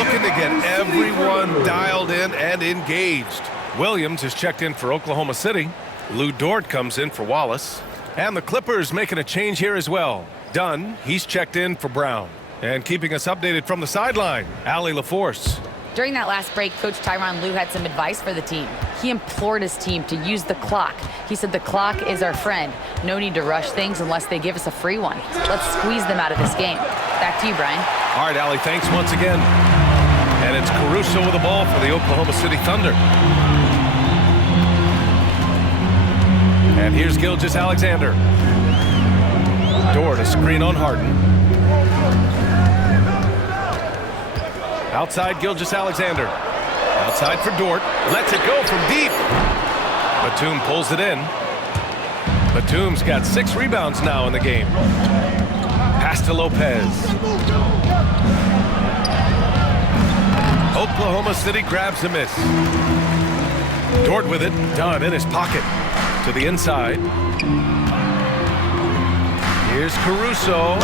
Looking to get everyone dialed in and engaged. Williams has checked in for Oklahoma City. Lou Dort comes in for Wallace. And the Clippers making a change here as well. Dunn, he's checked in for Brown. And keeping us updated from the sideline, Allie LaForce. During that last break, Coach Tyronn Lue had some advice for the team. He implored his team to use the clock. He said the clock is our friend. No need to rush things unless they give us a free one. Let's squeeze them out of this game. Back to you, Brian. All right, Allie, thanks once again. And it's Caruso with the ball for the Oklahoma City Thunder. And here's Gilgeous-Alexander. Dort, a screen on Harden. Outside Gilgeous-Alexander. Outside for Dort. Lets it go from deep. Batum pulls it in. Batum's got 6 rebounds now in the game. Pass to Lopez. Oklahoma City grabs a miss. Dort with it. Dunn in his pocket. To the inside. Here's Caruso.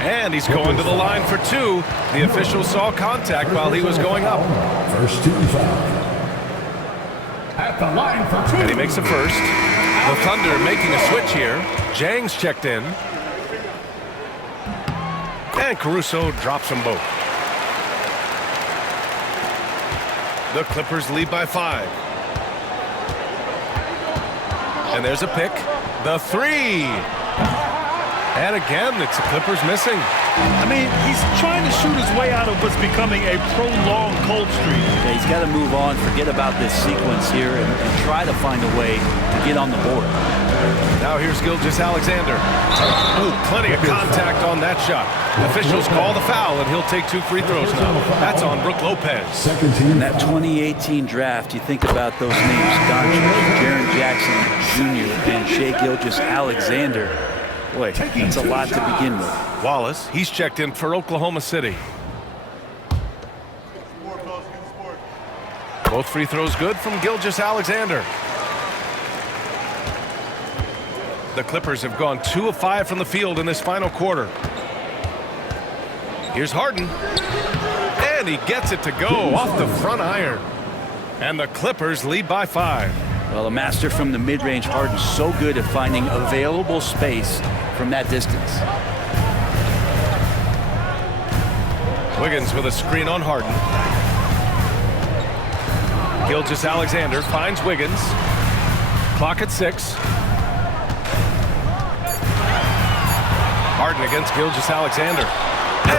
And he's going to the line for 2. The official saw contact while he was going up. First team foul. At the line for 2. And he makes a first. The Thunder making a switch here. Jang's checked in. And Caruso drops them both. The Clippers lead by 5. And there's a pick. The 3. And again, it's the Clippers missing. I mean, he's trying to shoot his way out of what's becoming a prolonged cold streak. Yeah, he's got to move on, forget about this sequence here, and try to find a way to get on the board. Now here's Gilgeous-Alexander. Ooh, plenty of contact on that shot. Officials call the foul, and he'll take 2 free throws now. That's on Brook Lopez. Second team. In that 2018 draft, you think about those names, Doncic, Jaren Jackson Jr., and Shai Gilgeous-Alexander. Boy, that's a lot to begin with. Wallace, he's checked in for Oklahoma City. Both free throws good from Gilgeous-Alexander. The Clippers have gone 2 of 5 from the field in this final quarter. Here's Harden. And he gets it to go off the front iron. And the Clippers lead by 5. Well, a master from the mid-range, Harden, so good at finding available space from that distance. Wiggins with a screen on Harden. Gilgeous-Alexander finds Wiggins. Clock at 6. Harden against Gilgeous-Alexander.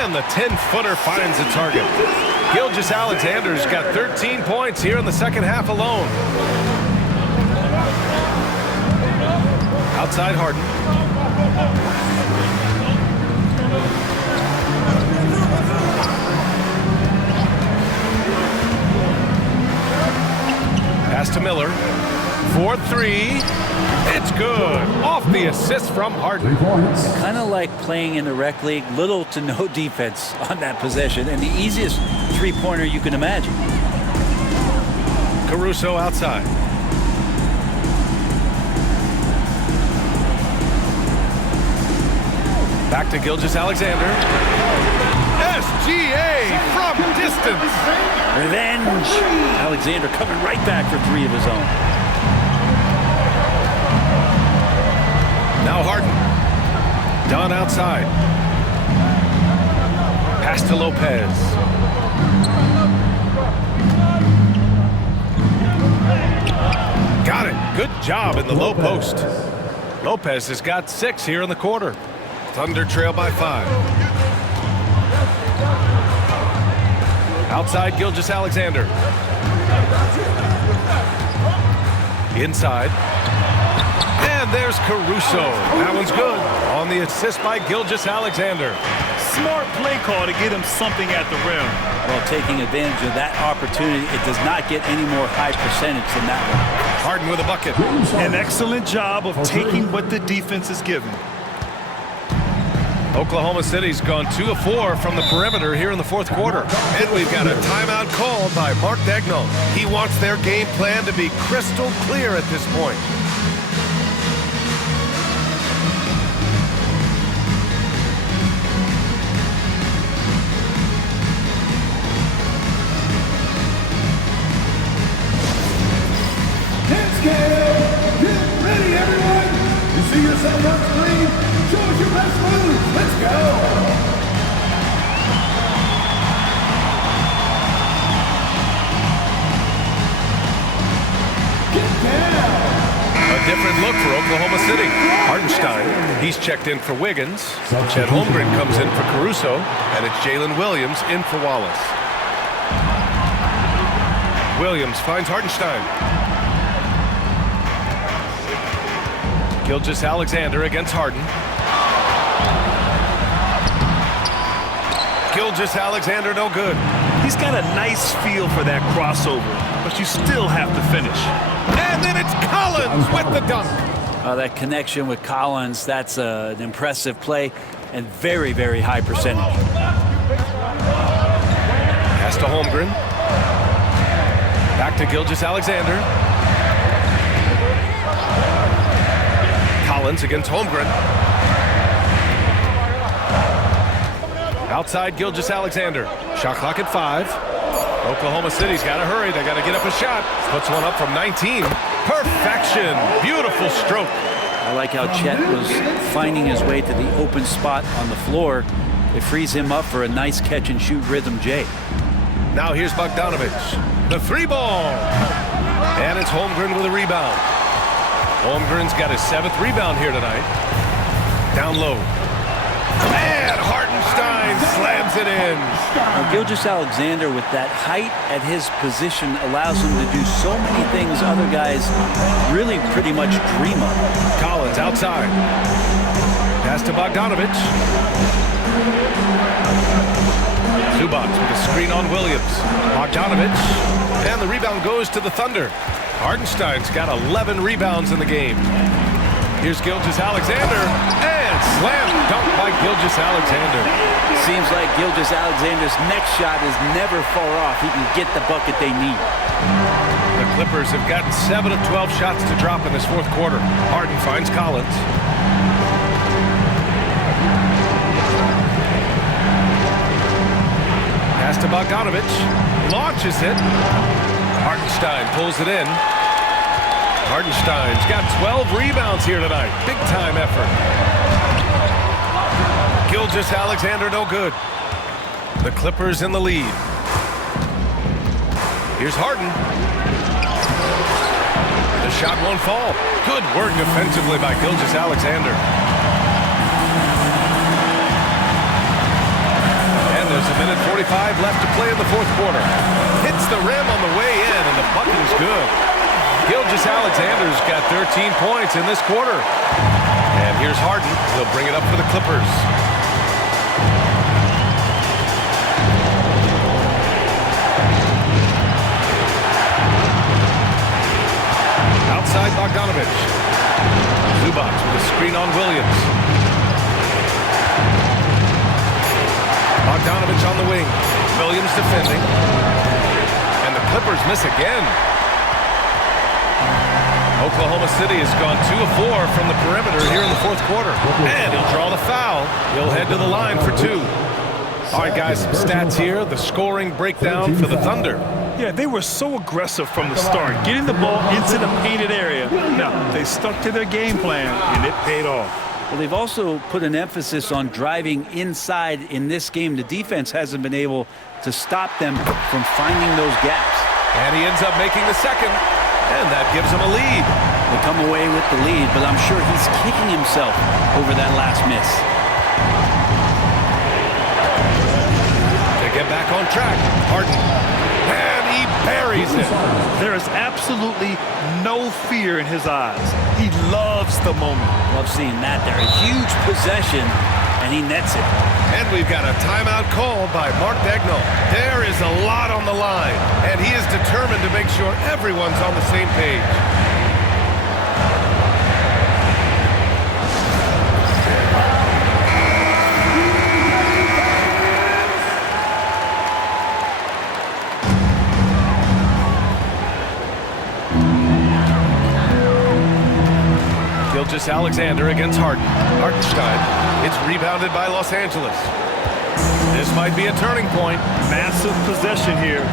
And the 10-footer finds a target. Gilgeous-Alexander's got 13 points here in the second half alone. Outside Harden. Pass to Miller. 4-3. It's good. Off the assist from Harden. Kind of like playing in the rec league, little to no defense on that possession, and the easiest three-pointer you can imagine. Caruso outside. Back to Gilgeous-Alexander. SGA from distance. Revenge. Alexander coming right back for 3 of his own. Now Harden. Dunn outside. Pass to Lopez. Got it. Good job in the low post. Lopez has got 6 here in the quarter. Thunder trail by 5. Outside Gilgeous-Alexander. Inside. And there's Caruso. That one's good. On the assist by Gilgeous-Alexander. Smart play call to get him something at the rim. Well, taking advantage of that opportunity, it does not get any more high percentage than that one. Harden with a bucket. An excellent job of taking what the defense is given. Oklahoma City's gone 2 of 4 from the perimeter here in the 4th quarter. And we've got a timeout called by Mark Daigneault. He wants their game plan to be crystal clear at this point. Get ready, everyone! You see yourself on screen? Show us your best moves! Let's go! Get down! A different look for Oklahoma City. Hartenstein, he's checked in for Wiggins. Chet Holmgren comes in for Caruso. And it's Jalen Williams in for Wallace. Williams finds Hartenstein. Gilgeous-Alexander against Harden. Gilgeous-Alexander no good. He's got a nice feel for that crossover, but you still have to finish. And then it's Collins with the dunk. That connection with Collins, that's an impressive play and very, very high percentage. Pass to Holmgren. Back to Gilgeous-Alexander. Collins against Holmgren. Outside Gilgeous-Alexander. Shot clock at 5. Oklahoma City's got to hurry. They got to get up a shot. Puts one up from 19. Perfection. Beautiful stroke. I like how Chet was finding his way to the open spot on the floor. It frees him up for a nice catch and shoot rhythm J. Now here's Bogdanovich. The 3-ball. And it's Holmgren with a rebound. Holmgren's got his 7th rebound here tonight. Down low. And Hartenstein slams it in. Now, Gilgeous-Alexander, with that height at his position, allows him to do so many things other guys really pretty much dream of. Collins outside. Pass to Bogdanovich. Zubac with a screen on Williams. Bogdanovich. And the rebound goes to the Thunder. Hartenstein's got 11 rebounds in the game. Here's Gilgeous-Alexander, and slam dunk by Gilgeous-Alexander. Seems like Gilgeous-Alexander's next shot is never far off. He can get the bucket they need. The Clippers have gotten 7 of 12 shots to drop in this 4th quarter. Harden finds Collins. Pass to Bogdanovich. Launches it. Hartenstein pulls it in. Hartenstein's got 12 rebounds here tonight. Big time effort. Gilgeous-Alexander no good. The Clippers in the lead. Here's Harden. The shot won't fall. Good work defensively by Gilgeous-Alexander. And there's a minute 45 left to play in the 4th quarter. Hits the rim on the way in, and the bucket is good. Gilgeous-Alexander's got 13 points in this quarter. And here's Harden. He'll bring it up for the Clippers. right, Bogdanovich. Zubac with a screen on Williams. Bogdanovich on the wing. Williams defending. And the Clippers miss again. Oklahoma City has gone 2 of 4 from the perimeter here in the fourth quarter. And he'll draw the foul. He'll head to the line for 2. All right, guys, some stats here. The scoring breakdown for the Thunder. Yeah, they were so aggressive from the start, getting the ball into the painted area. Now, they stuck to their game plan, and it paid off. Well, they've also put an emphasis on driving inside in this game. The defense hasn't been able to stop them from finding those gaps. And he ends up making the second, and that gives him a lead. They come away with the lead, but I'm sure he's kicking himself over that last miss. To get back on track, Harden. And he buries it. There is absolutely no fear in his eyes. He loves the moment. Love seeing that there. A huge possession, and he nets it. And we've got a timeout called by Mark Daigneault. There is a lot on the line, and he is determined to make sure everyone's on the same page. Gilgeous-Alexander against Hartenstein. It's rebounded by Los Angeles. This might be a turning point. Massive possession here.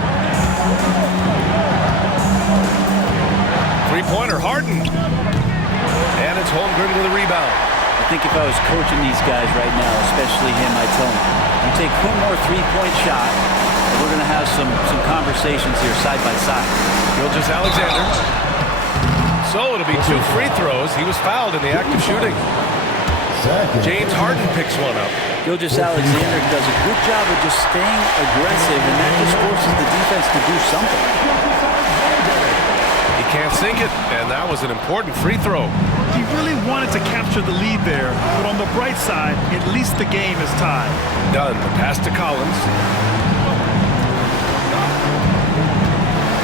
Three-pointer, Harden. And it's Holmgren with a rebound. I think if I was coaching these guys right now, especially him, I'd tell him, you take one more three-point shot, and we're going to have some conversations here side by side. Gilgeous-Alexander. So it'll be 2 free throws. He was fouled in the act of shooting. James Harden picks one up. Gilgeous-Alexander does a good job of just staying aggressive, and that just forces the defense to do something. He can't sink it, and that was an important free throw. He really wanted to capture the lead there, but on the bright side, at least the game is tied. Done. The pass to Collins.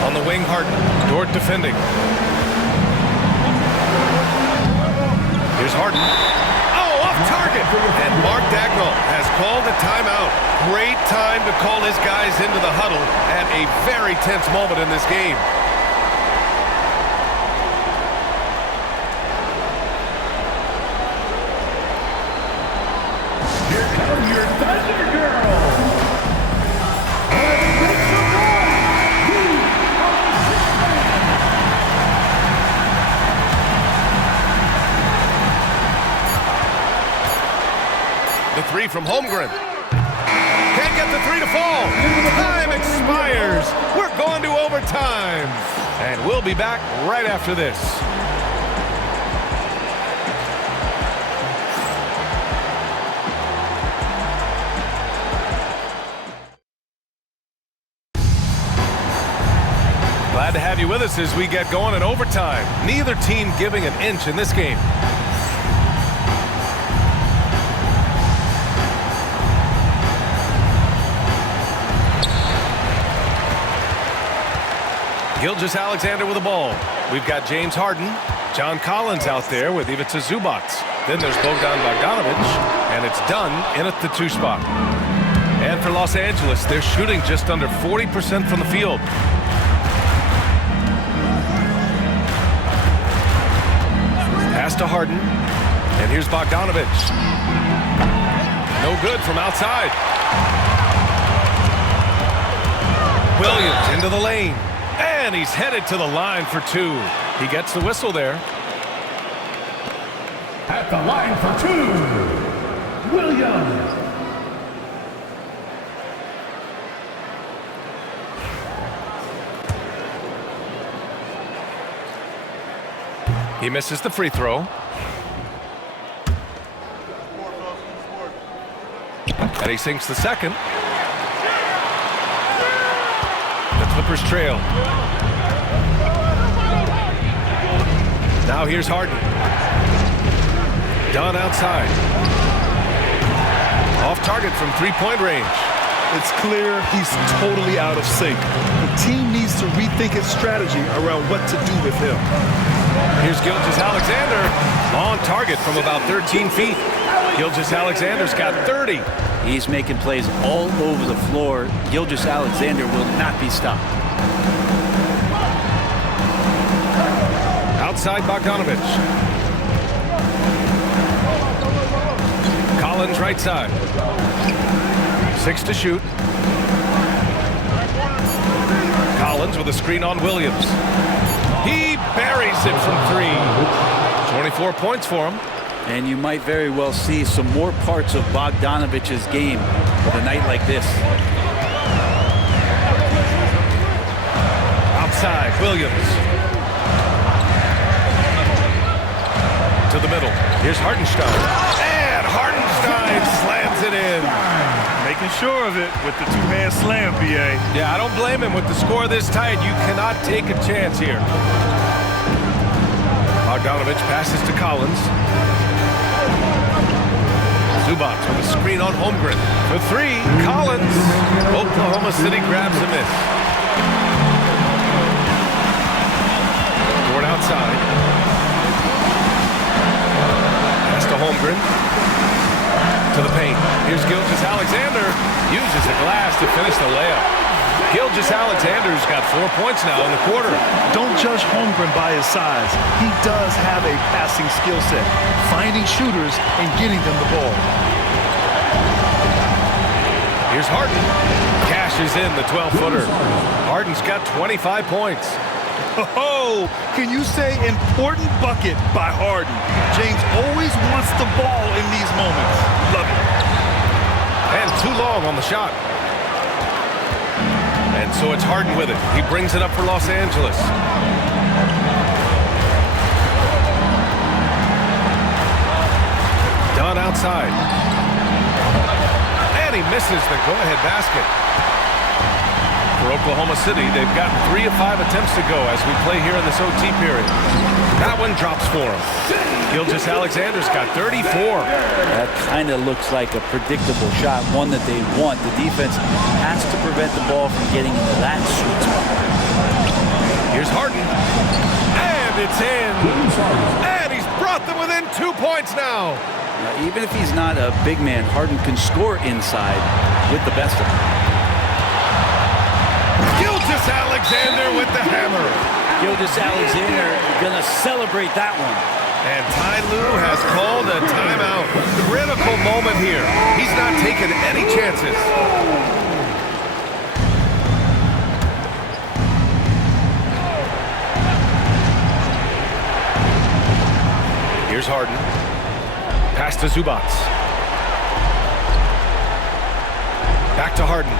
On the wing, Harden. Dort defending. Here's Harden. Oh, off target. And Mark Daigneault has called a timeout. Great time to call his guys into the huddle at a very tense moment in this game. Here come your Thunder Girls. Let's make some noise. We are the Sixers. The three from Holmgren. Can't get the three to fall. Time expires. We're going to overtime. And we'll be back right after this. Glad to have you with us as we get going in overtime. Neither team giving an inch in this game. Gilgeous-Alexander with the ball. We've got James Harden, John Collins out there with Ivica Zubac. Then there's Bogdan Bogdanovich, and it's done in at the 2 spot. And for Los Angeles, they're shooting just under 40% from the field. Pass to Harden, and here's Bogdanovich. No good from outside. Williams into the lane. And he's headed to the line for 2. He gets the whistle there. At the line for 2, Williams. He misses the free throw. And he sinks the second. The Clippers trail. Now here's Harden. Dunn outside. Off target from three-point range. It's clear he's totally out of sync. The team needs to rethink its strategy around what to do with him. Here's Gilgeous-Alexander on target from about 13 feet. Gilgeous-Alexander's got 30. He's making plays all over the floor. Gilgeous-Alexander will not be stopped. Outside Bogdanovich. Collins right side. 6 to shoot. Collins with a screen on Williams. He buries it from 3. 24 points for him. And you might very well see some more parts of Bogdanovich's game with a night like this. Outside, Williams. To the middle. Here's Hartenstein. And Hartenstein slams it in. Making sure of it with the two-man slam, BA. Yeah, I don't blame him. With the score this tight, you cannot take a chance here. Bogdanovich passes to Collins. Zubac with a screen on Holmgren. For 3, Collins. Oklahoma City grabs a miss. Toward outside. Pass to Holmgren. To the paint. Here's Gilgeous-Alexander. Uses the glass to finish the layup. Gilgeous-Alexander's got 4 points now in the quarter. Don't judge Holmgren by his size. He does have a passing skill set, finding shooters and getting them the ball. Here's Harden. Cashes in the 12-footer. Harden's got 25 points. Oh, can you say important bucket by Harden? James always wants the ball in these moments. Love it. And too long on the shot. And so it's Harden with it. He brings it up for Los Angeles. Dunn outside. And he misses the go-ahead basket. For Oklahoma City, they've gotten 3 of 5 attempts to go as we play here in this OT period. That one drops for him. Gilgeous-Alexander's got 34. That kind of looks like a predictable shot, one that they want. The defense has to prevent the ball from getting into that sweet spot. Here's Harden. And it's in. And he's brought them within 2 points now. Even if he's not a big man, Harden can score inside with the best of them. Gilgeous-Alexander with the hammer. Gilgeous-Alexander gonna celebrate that one. And Ty Lue has called a timeout. Critical moment here. He's not taking any chances. Here's Harden. Pass to Zubac. Back to Harden.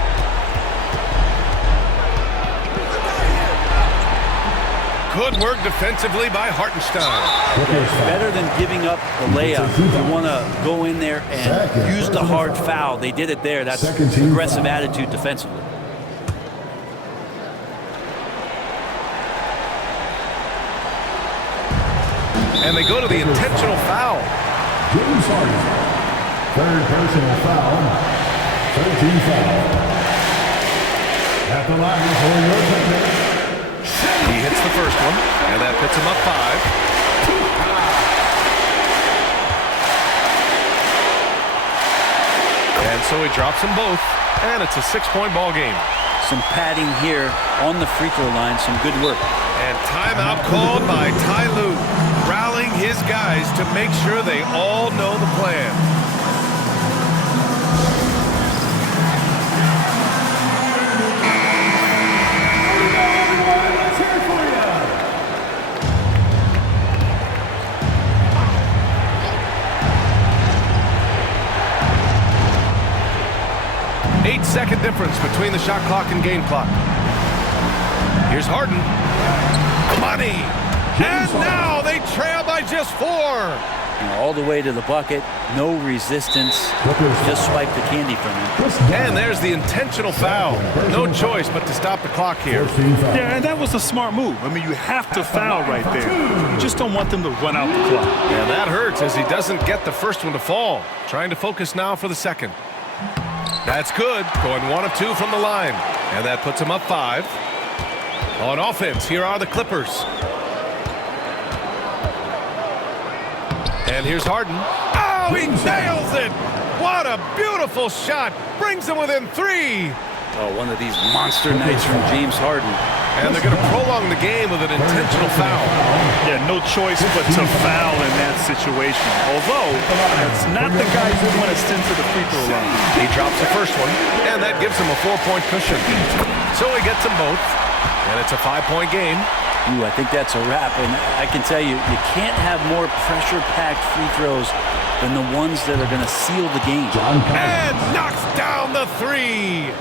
Good work defensively by Hartenstein. Better than giving up the layup. You want to go in there and use the hard foul. They did it there. That's aggressive attitude defensively. And they go to the intentional foul. James Harden. Third personal foul. 13 foul. At the line for your second. He hits the first one, and that puts him up 5. And so he drops them both, and it's a 6-point ball game. Some padding here on the free throw line, some good work. And timeout called by Ty Lue, rallying his guys to make sure they all know the plan. Let's hear it for you. 8-second difference between the shot clock and game clock. Here's Harden. Money. And now they trail by just 4. All the way to the bucket, no resistance, just swipe the candy from him. And there's the intentional foul. No choice but to stop the clock here. Yeah, and that was a smart move. I mean, you have to foul right there. You just don't want them to run out the clock. And that hurts as he doesn't get the first one to fall. Trying to focus now for the second. That's good. Going 1 of 2 from the line. And that puts him up 5. On offense, here are the Clippers. And here's Harden. Oh, he nails it! What a beautiful shot! Brings him within 3. Oh, one of these monster nights from James Harden. And they're going to prolong the game with an intentional foul. Yeah, no choice but to foul in that situation. Although, that's not the guy who want to send to the free throw line. He drops the first one, and that gives him a 4-point cushion. So he gets them both, and it's a 5-point game. Ooh, I think that's a wrap. And I can tell you, you can't have more pressure-packed free throws than the ones that are going to seal the game. And knocks down the 3.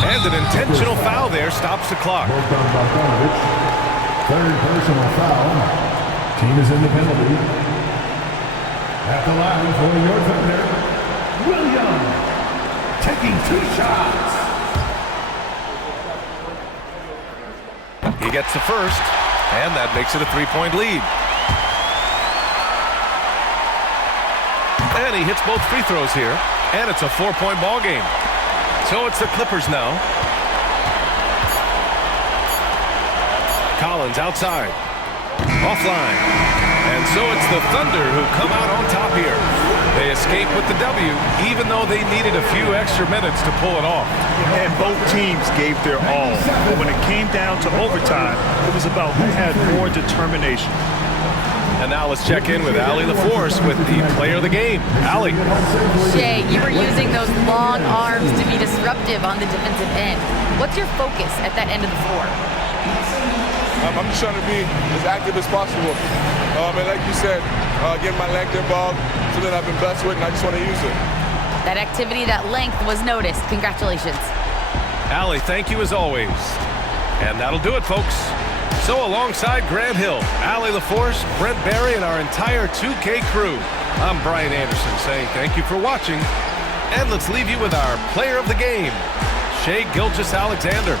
And an intentional foul there stops the clock. Bogdan Bogdanovic, third personal foul. Team is in the penalty. At the line for your Thunder, William, taking 2 shots. He gets the first, and that makes it a 3-point lead. And he hits both free throws here, and it's a 4-point ball game. So it's the Clippers now. Collins outside. Offline. And so it's the Thunder who come out on top here. They escape with the W, even though they needed a few extra minutes to pull it off. And both teams gave their all. But when it came down to overtime, it was about who had more determination. And now let's check in with Allie LaForce with the player of the game. Allie. Shea, you were using those long arms to be disruptive on the defensive end. What's your focus at that end of the floor? I'm just trying to be as active as possible. And like you said, getting my length involved, something I've been blessed with, and I just want to use it. That activity, that length was noticed. Congratulations. Allie, thank you as always. And that'll do it, folks. So alongside Grant Hill, Allie LaForce, Brent Barry, and our entire 2K crew, I'm Brian Anderson saying thank you for watching. And let's leave you with our player of the game, Shai Gilgeous-Alexander.